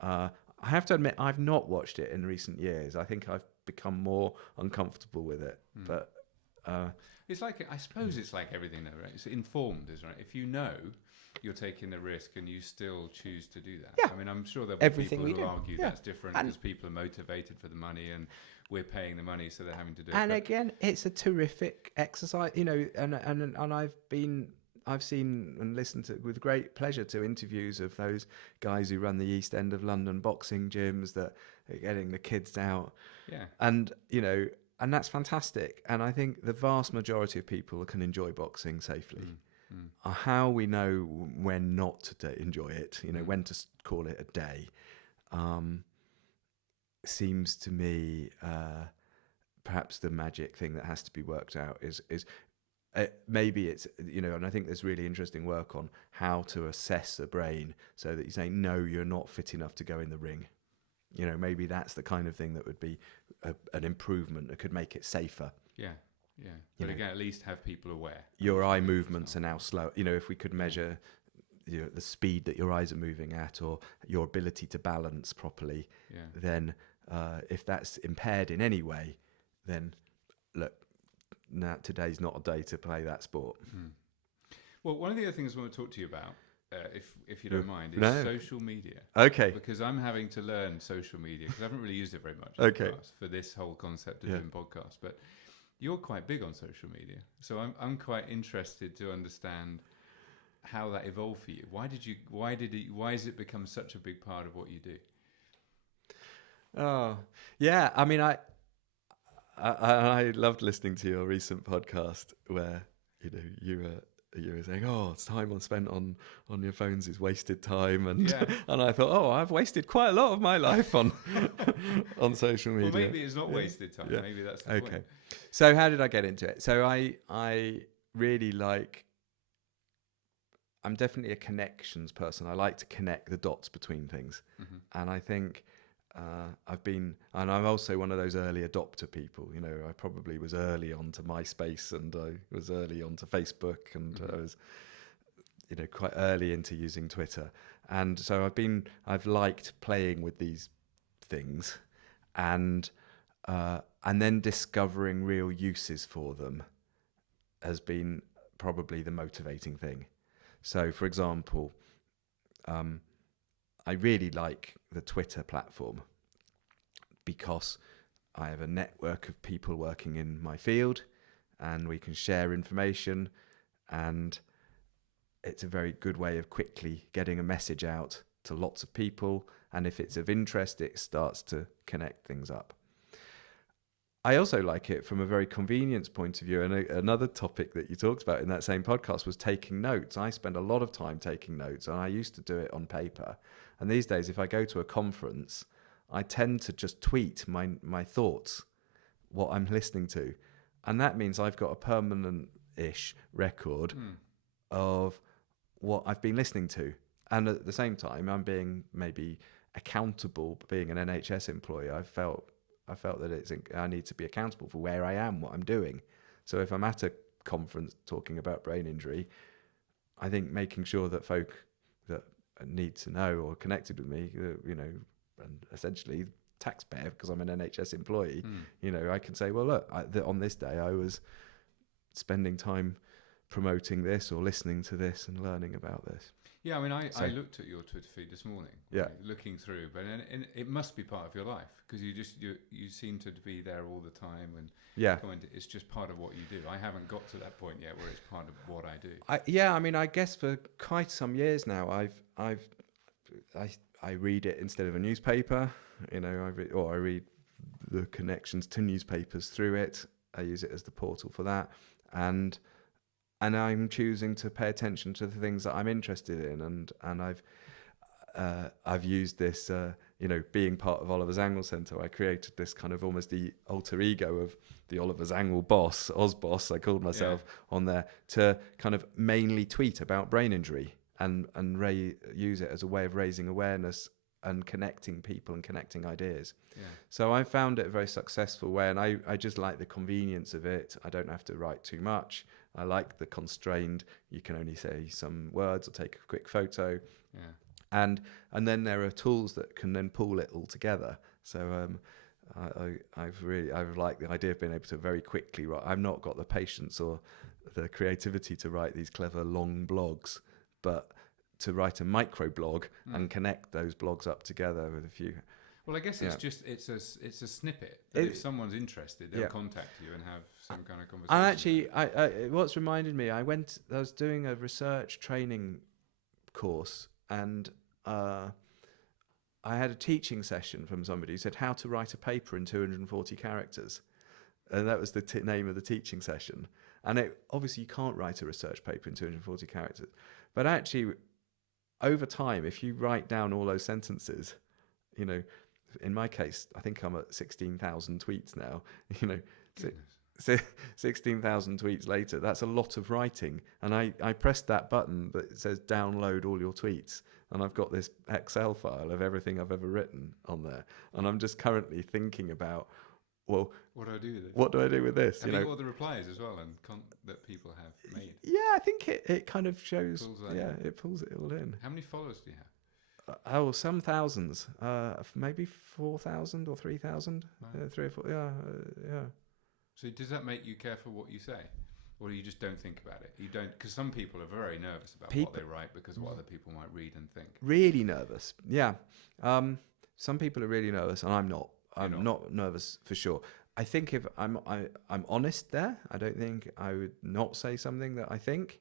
I have to admit, I've not watched it in recent years. I think I've become more uncomfortable with it. But it's like, I suppose it's like everything though, right? It's informed, isn't it? If you know you're taking a risk and you still choose to do that. Yeah. I'm sure there'll be Everything people who we do. argue that's different because people are motivated for the money and we're paying the money, so they're having to do it. And again, it's a terrific exercise, and I've seen and listened to with great pleasure to interviews of those guys who run the East End of London boxing gyms that are getting the kids out. Yeah. And that's fantastic. And I think the vast majority of people can enjoy boxing safely. How we know when not to enjoy it, when to call it a day, seems to me perhaps the magic thing that has to be worked out is maybe it's, and I think there's really interesting work on how to assess the brain so that you say, no, you're not fit enough to go in the ring. Maybe that's the kind of thing that would be an improvement that could make it safer. Yeah. But again, at least have people aware. Your eye movements are now slow. If we could measure the speed that your eyes are moving at, or your ability to balance properly, then if that's impaired in any way, then look, now today's not a day to play that sport. Well, one of the other things I want to talk to you about, if you don't mind, is No. social media. Okay. Because I'm having to learn social media because I haven't really used it very much Okay. in the past for this whole concept of doing podcasts. But you're quite big on social media, so I'm quite interested to understand how that evolved for you. Why has it become such a big part of what you do? Oh, yeah. I mean, I loved listening to your recent podcast where you were saying, "Oh, it's time spent on your phones is wasted time," and and I thought, "Oh, I've wasted quite a lot of my life on on social media." Well, maybe it's not wasted time. Yeah. Maybe that's the point. So how did I get into it? So I really like. I'm definitely a connections person. I like to connect the dots between things, and I think. And I'm also one of those early adopter people. I probably was early onto MySpace, and I was early onto Facebook, and I was, quite early into using Twitter. And so I've liked playing with these things, and then discovering real uses for them has been probably the motivating thing. So, for example, I really like the Twitter platform because I have a network of people working in my field and we can share information, and it's a very good way of quickly getting a message out to lots of people, and if it's of interest, it starts to connect things up. I also like it from a very convenience point of view, and another topic that you talked about in that same podcast was taking notes. I spend a lot of time taking notes, and I used to do it on paper. And these days, if I go to a conference, I tend to just tweet my thoughts, what I'm listening to. And that means I've got a permanent-ish record of what I've been listening to. And at the same time, I'm being maybe accountable. Being an NHS employee, I felt that I need to be accountable for where I am, what I'm doing. So if I'm at a conference talking about brain injury, I think making sure that folk that need to know or connected with me, and essentially taxpayer, because I'm an NHS employee, I can say, well, look, on this day I was spending time promoting this or listening to this and learning about this. Yeah, I mean, I looked at your Twitter feed this morning. Yeah, looking through, but and it must be part of your life because you seem to be there all the time, and it's just part of what you do. I haven't got to that point yet where it's part of what I do. I mean, I guess for quite some years now, I read it instead of a newspaper. I read the connections to newspapers through it. I use it as the portal for that, and I'm choosing to pay attention to the things that I'm interested in, and I've used this, being part of Oliver Zangle Centre. I created this kind of almost the alter ego of the Oliver Zangle boss, Ozboss, I called myself on there, to kind of mainly tweet about brain injury and use it as a way of raising awareness and connecting people and connecting ideas. Yeah. So I found it a very successful way, and I just like the convenience of it. I don't have to write too much. I like the constrained, you can only say some words or take a quick photo. Yeah. And then there are tools that can then pull it all together. So I've liked the idea of being able to very quickly write. I've not got the patience or the creativity to write these clever long blogs, but to write a micro blog and connect those blogs up together with a few. Well, I guess it's a snippet. If someone's interested, they'll contact you and have some kind of conversation. And actually, I what's reminded me, I was doing a research training course, and I had a teaching session from somebody who said how to write a paper in 240 characters, and that was the name of the teaching session. And obviously you can't write a research paper in 240 characters, but actually, over time, if you write down all those sentences, in my case, I think I'm at 16,000 tweets now. 16,000 tweets later, that's a lot of writing. And I pressed that button that says download all your tweets, and I've got this Excel file of everything I've ever written on there. And I'm just currently thinking about, well, what do I do with this? What do I do with this? Have you got all the replies as well and that people have made? Yeah, I think it kind of shows. It pulls it all in. How many followers do you have? Some thousands, maybe 4,000 or 3,000, Wow. 3 or 4, yeah. So does that make you careful what you say? Or you just don't think about it? You don't, because some people are very nervous about what they write because of what other people might read and think. Really nervous, yeah. Some people are really nervous, and I'm not. You're I'm not nervous for sure. I think if I'm honest there. I don't think I would not say something that I think,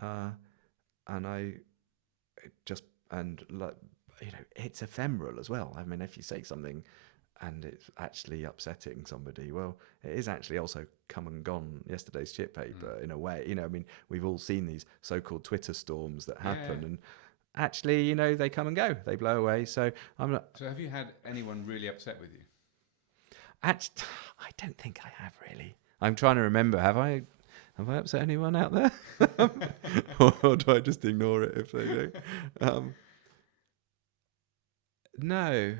and I just it's ephemeral as well. I mean, if you say something and it's actually upsetting somebody, well, it is actually also come and gone yesterday's chip paper in a way. I mean, we've all seen these so-called Twitter storms that happen, and actually, they come and go, they blow away. So I'm not. So have you had anyone really upset with you? Actually, I don't think I have really. I'm trying to remember. Have I upset anyone out there, or do I just ignore it if they do? No,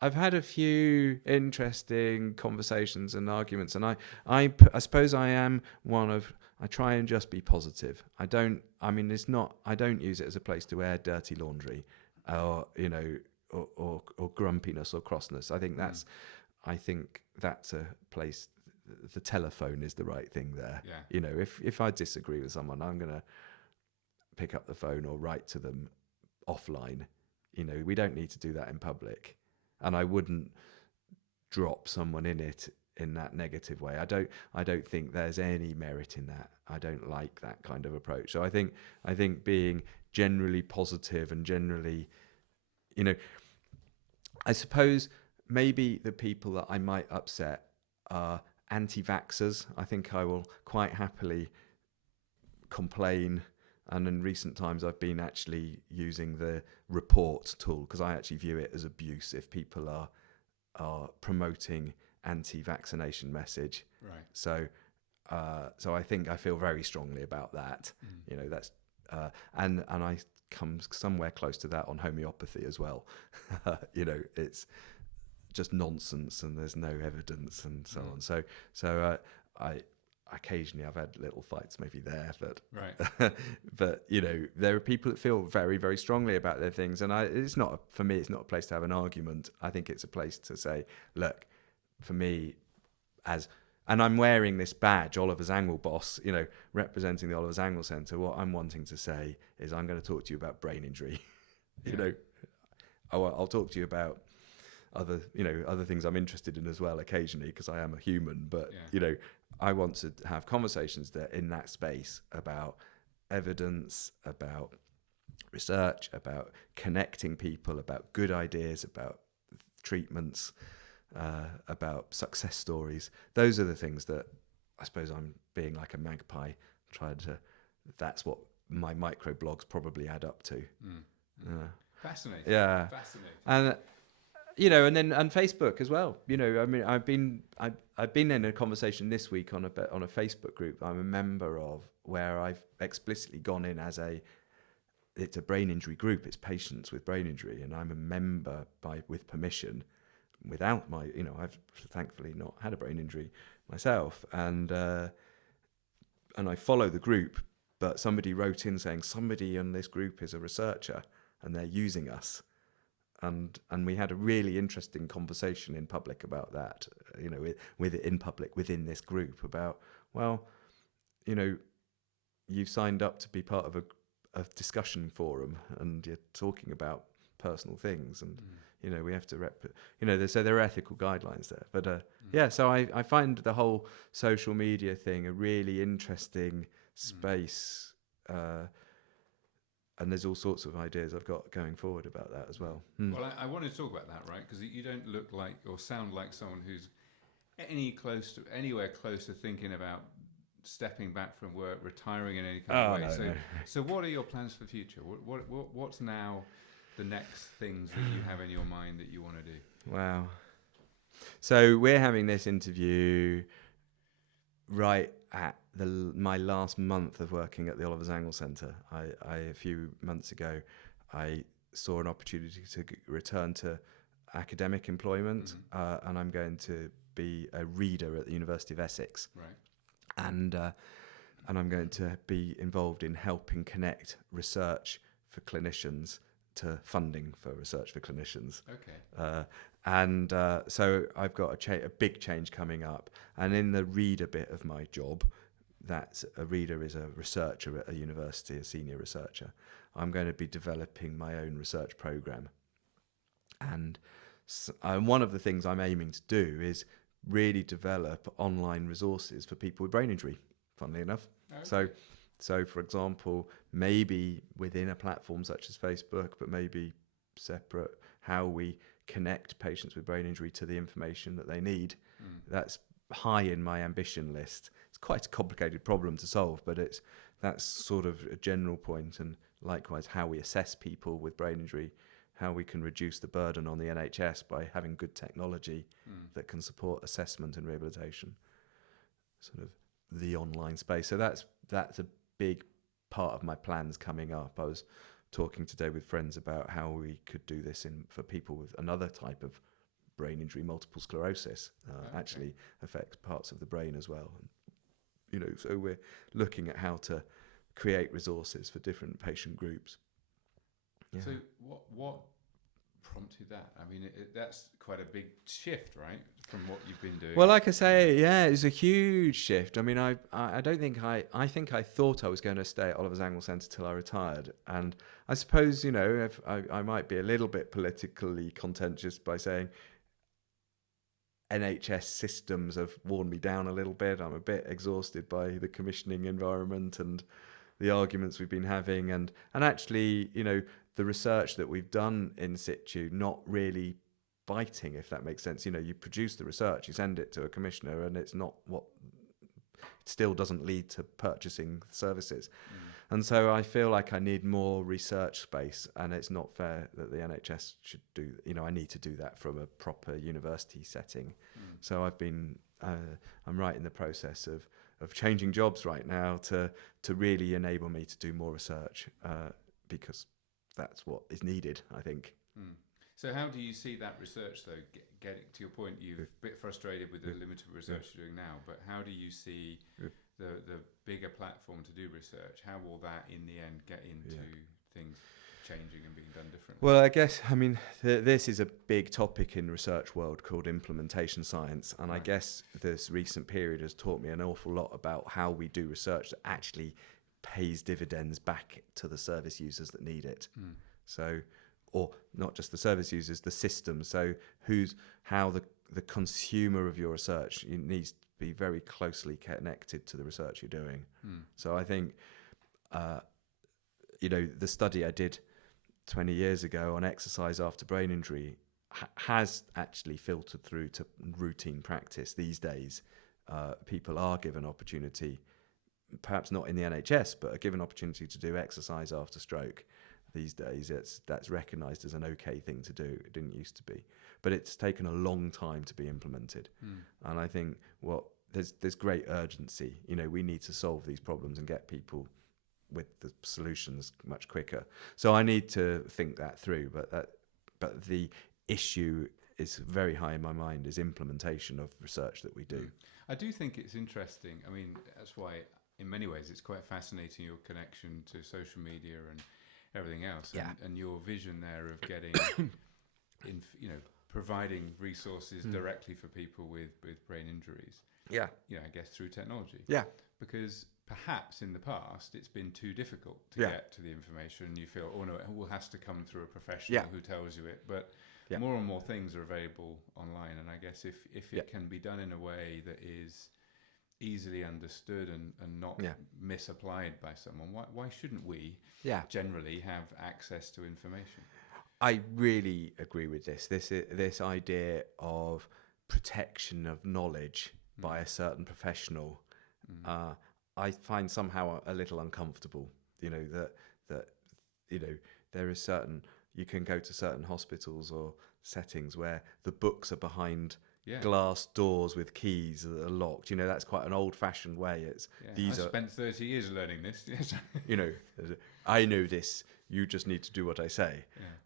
I've had a few interesting conversations and arguments, and I suppose I am one of. I try and just be positive. I don't use it as a place to air dirty laundry, or or grumpiness or crossness. I think that's a place. The telephone is the right thing there. Yeah. If I disagree with someone, I'm gonna pick up the phone or write to them offline. We don't need to do that in public, and I wouldn't drop someone in that negative way. I don't think there's any merit in that. I don't like that kind of approach. So I think being generally positive and generally, I suppose maybe the people that I might upset are anti-vaxxers. I think I will quite happily complain. And in recent times, I've been actually using the report tool because I actually view it as abuse if people are promoting anti-vaccination message. Right. So I think I feel very strongly about that. That's and I come somewhere close to that on homeopathy as well. It's just nonsense and there's no evidence and so on. So I occasionally I've had little fights maybe there, but right. but there are people that feel very, very strongly about their things, and it's not a place to have an argument. I think it's a place to say, look, for me, and I'm wearing this badge, Oliver Zangwill Boss, representing the Oliver Zangwill Centre. What I'm wanting to say is I'm going to talk to you about brain injury. I'll talk to you about other things I'm interested in as well occasionally because I am a human, but I want to have conversations that in that space about evidence, about research, about connecting people, about good ideas, about treatments, about success stories. Those are the things that I suppose I'm being like a magpie, that's what my micro blogs probably add up to. Fascinating. Yeah. Fascinating. And Facebook as well. I mean, I've been in a conversation this week on a Facebook group I'm a member of, where I've explicitly gone in as it's a brain injury group. It's patients with brain injury, and I'm a member with permission, without I've thankfully not had a brain injury myself, and I follow the group. But somebody wrote in saying somebody in this group is a researcher and they're using us. And we had a really interesting conversation in public about that, in public within this group about, well, you've signed up to be part of a discussion forum and you're talking about personal things, and we have to so there are ethical guidelines there. But so I find the whole social media thing a really interesting space. And there's all sorts of ideas I've got going forward about that as well. Well, I wanted to talk about that, right? Because you don't look like or sound like someone who's anywhere close to thinking about stepping back from work, retiring in any kind of way. No. So what are your plans for the future? What's now the next things that you have in your mind that you want to do? Wow. So we're having this interview right at my last month of working at the Oliver Zangwill Centre. A few months ago, I saw an opportunity to return to academic employment, and I'm going to be a reader at the University of Essex. Right. And I'm going to be involved in helping connect research for clinicians to funding for research for clinicians. Okay. So I've got a big change coming up. And in the reader bit of my job, that's a reader is a researcher at a university, a senior researcher. I'm going to be developing my own research program. And one of the things I'm aiming to do is really develop online resources for people with brain injury, funnily enough. Okay. So, for example, maybe within a platform such as Facebook, but maybe separate, how we connect patients with brain injury to the information that they need. That's high in my ambition list. It's quite a complicated problem to solve, but that's sort of a general point. And likewise, how we assess people with brain injury, how we can reduce the burden on the NHS by having good technology that can support assessment and rehabilitation. Sort of the online space. So that's a big part of my plans coming up. I was talking today with friends about how we could do this for people with another type of brain injury, multiple sclerosis, actually affects parts of the brain as well. And, so we're looking at how to create resources for different patient groups. Yeah. So what prompted that? I mean, that's quite a big shift, right, from what you've been doing. Well, like I say, yeah, it's a huge shift. I mean, I think I thought I was going to stay at Oliver's Angle Centre till I retired. And I suppose, if I might be a little bit politically contentious by saying NHS systems have worn me down a little bit. I'm a bit exhausted by the commissioning environment and the arguments we've been having. And actually, the research that we've done in situ not really biting, if that makes sense. You produce the research, you send it to a commissioner, and it still doesn't lead to purchasing services. And so I feel like I need more research space, and it's not fair that the NHS should do, I need to do that from a proper university setting. So I'm right in the process of changing jobs right now to really enable me to do more research, because that's what is needed, I think. So how do you see that research, though, getting to your point? You're a bit frustrated with the limited research you're doing now, but how do you see the bigger platform to do research? How will that, in the end, get into things changing and being done differently? Well, I guess, this is a big topic in research world called implementation science, and I guess this recent period has taught me an awful lot about how we do research that actually pays dividends back to the service users that need it. So, or not just the service users, the system. So how the consumer of your research needs to be very closely connected to the research you're doing. So I think, the study I did 20 years ago on exercise after brain injury has actually filtered through to routine practice these days. People are given opportunity, perhaps not in the NHS, but are given opportunity to do exercise after stroke. These days, that's recognised as an okay thing to do. It didn't used to be, but it's taken a long time to be implemented. And I think there's great urgency. We need to solve these problems and get people with the solutions much quicker. So I need to think that through. But the issue is very high in my mind is implementation of research that we do. I do think it's interesting. I mean, that's why, in many ways, it's quite fascinating, your connection to social media and everything else, and your vision there of getting, providing resources directly for people with brain injuries. Yeah. I guess through technology. Yeah. Because perhaps in the past it's been too difficult to get to the information, and you feel, oh no, it all has to come through a professional who tells you it. But more and more things are available online, and I guess if it can be done in a way that is easily understood and not misapplied by someone, why shouldn't we generally have access to information? I really agree with this idea of protection of knowledge by a certain professional. I find somehow a little uncomfortable, that there is you can go to certain hospitals or settings where the books are behind glass doors with keys that are locked. That's quite an old-fashioned way. I spent 30 years learning this. I know this. You just need to do what I say.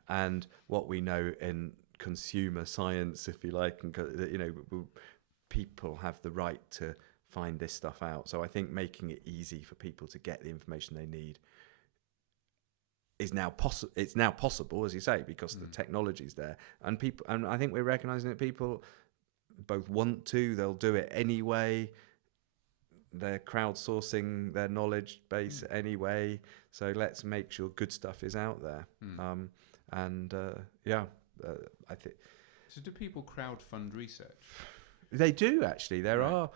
And what we know in consumer science, if you like, and people have the right to find this stuff out. So I think making it easy for people to get the information they need is now possible. It's now possible, as you say, because the technology's there, and people. And I think we're recognizing that people both want to, they'll do it anyway. They're crowdsourcing their knowledge base anyway. So let's make sure good stuff is out there. I think. So do people crowdfund research? They do actually. There are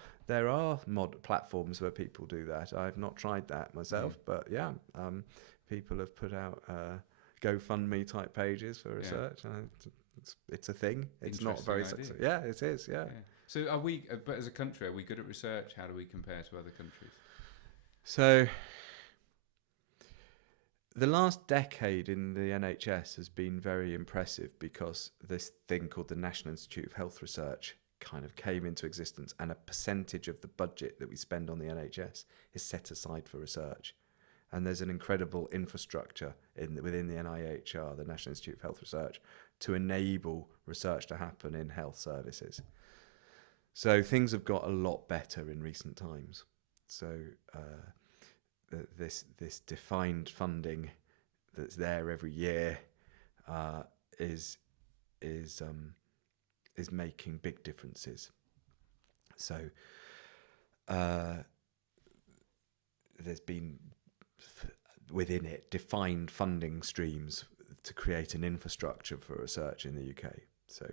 platforms where people do that. I've not tried that myself, but yeah, people have put out GoFundMe type pages for research. It's a thing. It's not very successful. Yeah, it is. Yeah. So are we? But as a country, are we good at research? How do we compare to other countries? So the last decade in the NHS has been very impressive because this thing called the National Institute of Health Research kind of came into existence, and a percentage of the budget that we spend on the NHS is set aside for research. And there's an incredible infrastructure within the NIHR, the National Institute of Health Research, to enable research to happen in health services. So things have got a lot better in recent times. So this defined funding that's there every year is making big differences. So there's been within it defined funding streams to create an infrastructure for research in the UK. So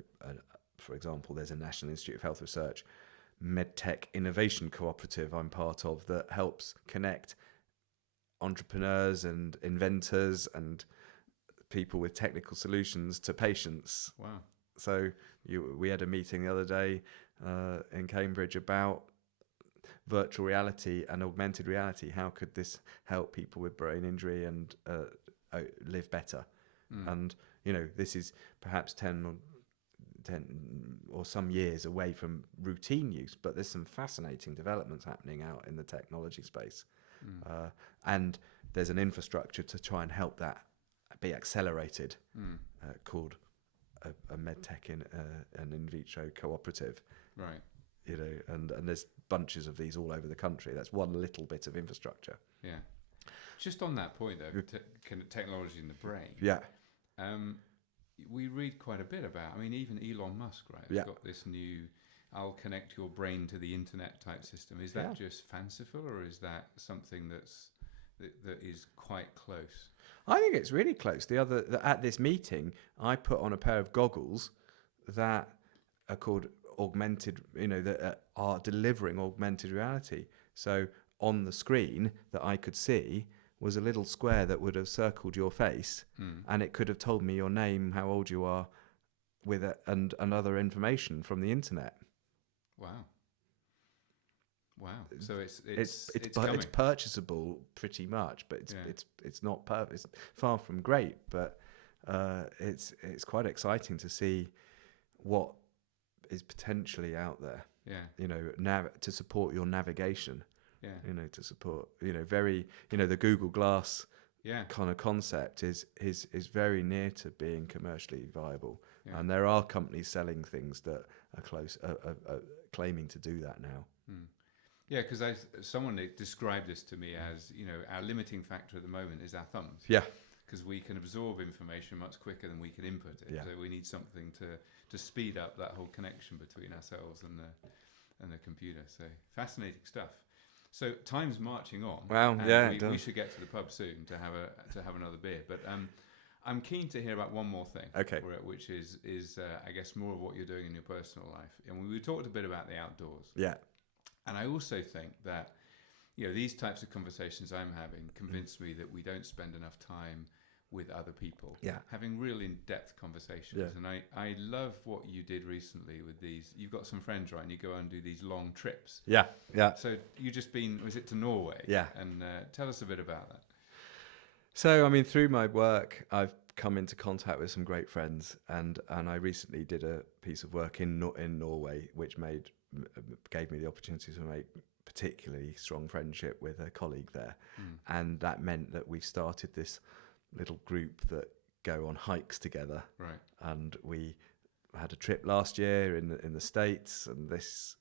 for example, there's a National Institute of Health Research MedTech Innovation Cooperative I'm part of that helps connect entrepreneurs and inventors and people with technical solutions to patients. Wow. So we had a meeting the other day in Cambridge about virtual reality and augmented reality. How could this help people with brain injury and live better? And, this is perhaps 10 or some years away from routine use, but there's some fascinating developments happening out in the technology space. And there's an infrastructure to try and help that be accelerated called a medtech an in vitro cooperative. Right. And there's bunches of these all over the country. That's one little bit of infrastructure. Yeah. Just on that point, though, technology in the brain. Yeah. We read quite a bit about, even Elon Musk, right? He's got this new, I'll connect your brain to the internet type system. Is that just fanciful, or is that something that is quite close? I think it's really close. At this meeting, I put on a pair of goggles that are called augmented, that are delivering augmented reality. So on the screen that I could see was a little square that would have circled your face, and it could have told me your name, how old you are, and other information from the internet. Wow. So it's purchasable pretty much, but it's not perfect. It's far from great, but it's quite exciting to see what is potentially out there. Yeah. To support your navigation. Yeah. To support, the Google Glass kind of concept is very near to being commercially viable. Yeah. And there are companies selling things that are claiming to do that now. Yeah, because someone described this to me as, our limiting factor at the moment is our thumbs. Yeah. Because we can absorb information much quicker than we can input it. Yeah. So we need something to speed up that whole connection between ourselves and the computer. So fascinating stuff. So time's marching on. Wow, we should get to the pub soon to have another beer. But I'm keen to hear about one more thing. Okay. Which is I guess more of what you're doing in your personal life. And we talked a bit about the outdoors. Yeah. And I also think that these types of conversations I'm having convince me that we don't spend enough time with other people, having real in-depth conversations. Yeah. And I love what you did recently with these. You've got some friends, right? And you go and do these long trips. Yeah. So you just been, was it to Norway? Yeah. And tell us a bit about that. So, through my work, I've come into contact with some great friends, and I recently did a piece of work in Norway, which gave me the opportunity to make particularly strong friendship with a colleague there. And that meant that we started this little group that go on hikes together. Right. And we had a trip last year in the States, and this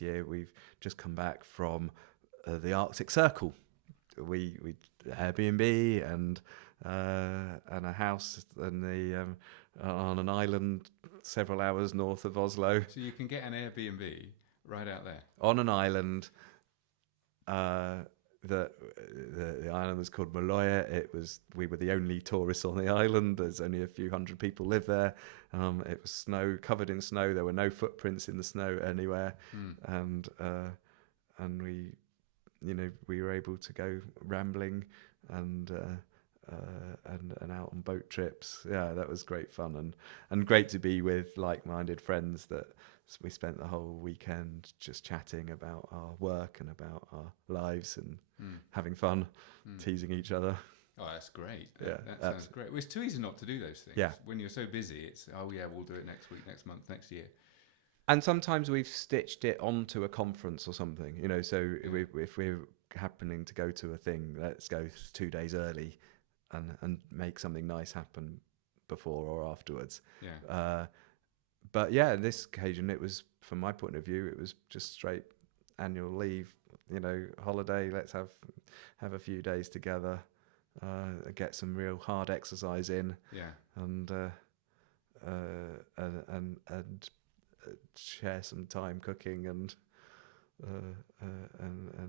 year we've just come back from the Arctic Circle. We Airbnb and and a house on on an island several hours north of Oslo. So you can get an Airbnb right out there. On an island. The island was called Maloya. We were the only tourists on the island. There's only a few hundred people live there. It was covered in snow. There were no footprints in the snow anywhere, and we were able to go rambling and out on boat trips. Yeah, that was great fun and great to be with like-minded friends that. So we spent the whole weekend just chatting about our work and about our lives and having fun, teasing each other. Oh, that's great. Yeah, that sounds great. Well, it's too easy not to do those things. Yeah. When you're so busy, it's, oh yeah, we'll do it next week, next month, next year. And sometimes we've stitched it onto a conference or something, so if we're happening to go to a thing, let's go 2 days early and make something nice happen before or afterwards. Yeah. But yeah, this occasion, it was, from my point of view, it was just straight annual leave, holiday. Let's have a few days together, get some real hard exercise in, and share some time cooking and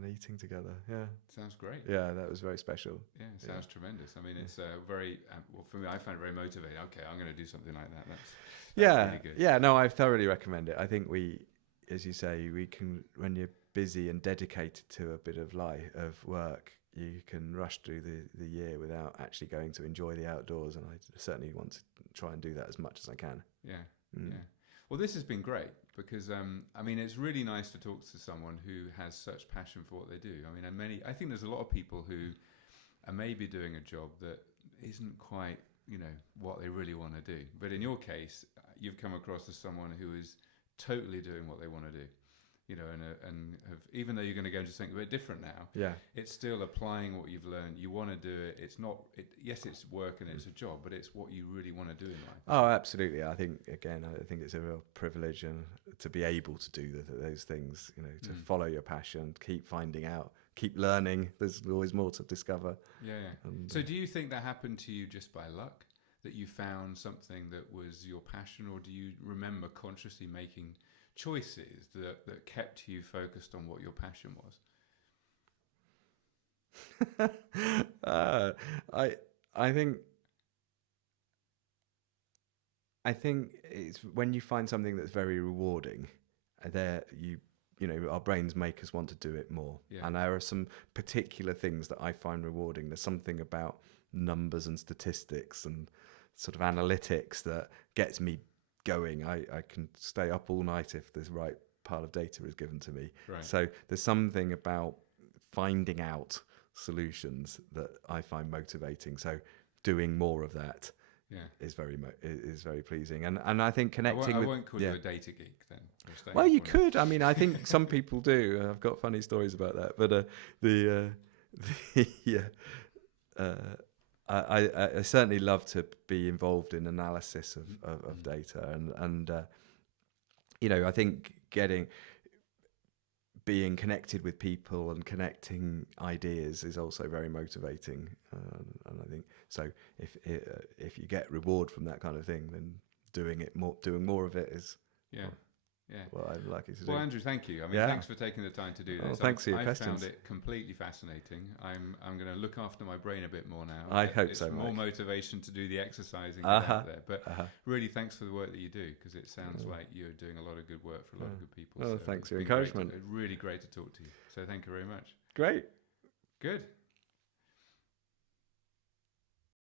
eating together. Yeah, sounds great. Yeah, that was very special. Yeah, it sounds tremendous. I mean, it's very well for me. I found it very motivating. Okay, I'm going to do something like that. That's really good. Yeah. No, I thoroughly recommend it. I think as you say, we can, when you're busy and dedicated to a bit of work, you can rush through the year without actually going to enjoy the outdoors. And I certainly want to try and do that as much as I can. Yeah. Yeah. Well, this has been great because, I mean, it's really nice to talk to someone who has such passion for what they do. I mean, I think there's a lot of people who are maybe doing a job that isn't quite, what they really want to do. But in your case, you've come across as someone who is totally doing what they want to do, and have, even though you're going to go into something a bit different now, it's still applying what you've learned. You want to do it. It's not, yes, it's work and it's a job, but it's what you really want to do in life. Oh, absolutely. I think it's a real privilege and to be able to do those things, to follow your passion, keep finding out, keep learning. There's always more to discover. Yeah. And, so do you think that happened to you just by luck, that you found something that was your passion, or do you remember consciously making choices that kept you focused on what your passion was? I think it's when you find something that's very rewarding, our brains make us want to do it more. Yeah. And there are some particular things that I find rewarding. There's something about numbers and statistics and sort of analytics that gets me going. I can stay up all night if the right pile of data is given to me. Right. So there's something about finding out solutions that I find motivating. So doing more of that is very pleasing. And I think connecting I won't call you a data geek then. Well, you could. I mean, I think some people do. I've got funny stories about that. But I certainly love to be involved in analysis of data and I think being connected with people and connecting ideas is also very motivating, and I think so. If you get reward from that kind of thing, then doing more of it is well, I'm lucky to do. Well, Andrew, thank you. I mean, thanks for taking the time to do this. Thanks for your questions. I found it completely fascinating. I'm going to look after my brain a bit more now. I hope so. It's more motivation to do the exercising out there. But really, thanks for the work that you do, because it sounds like you're doing a lot of good work for a lot of good people. Well, thanks for your encouragement. Really great to talk to you. So thank you very much. Great. Good.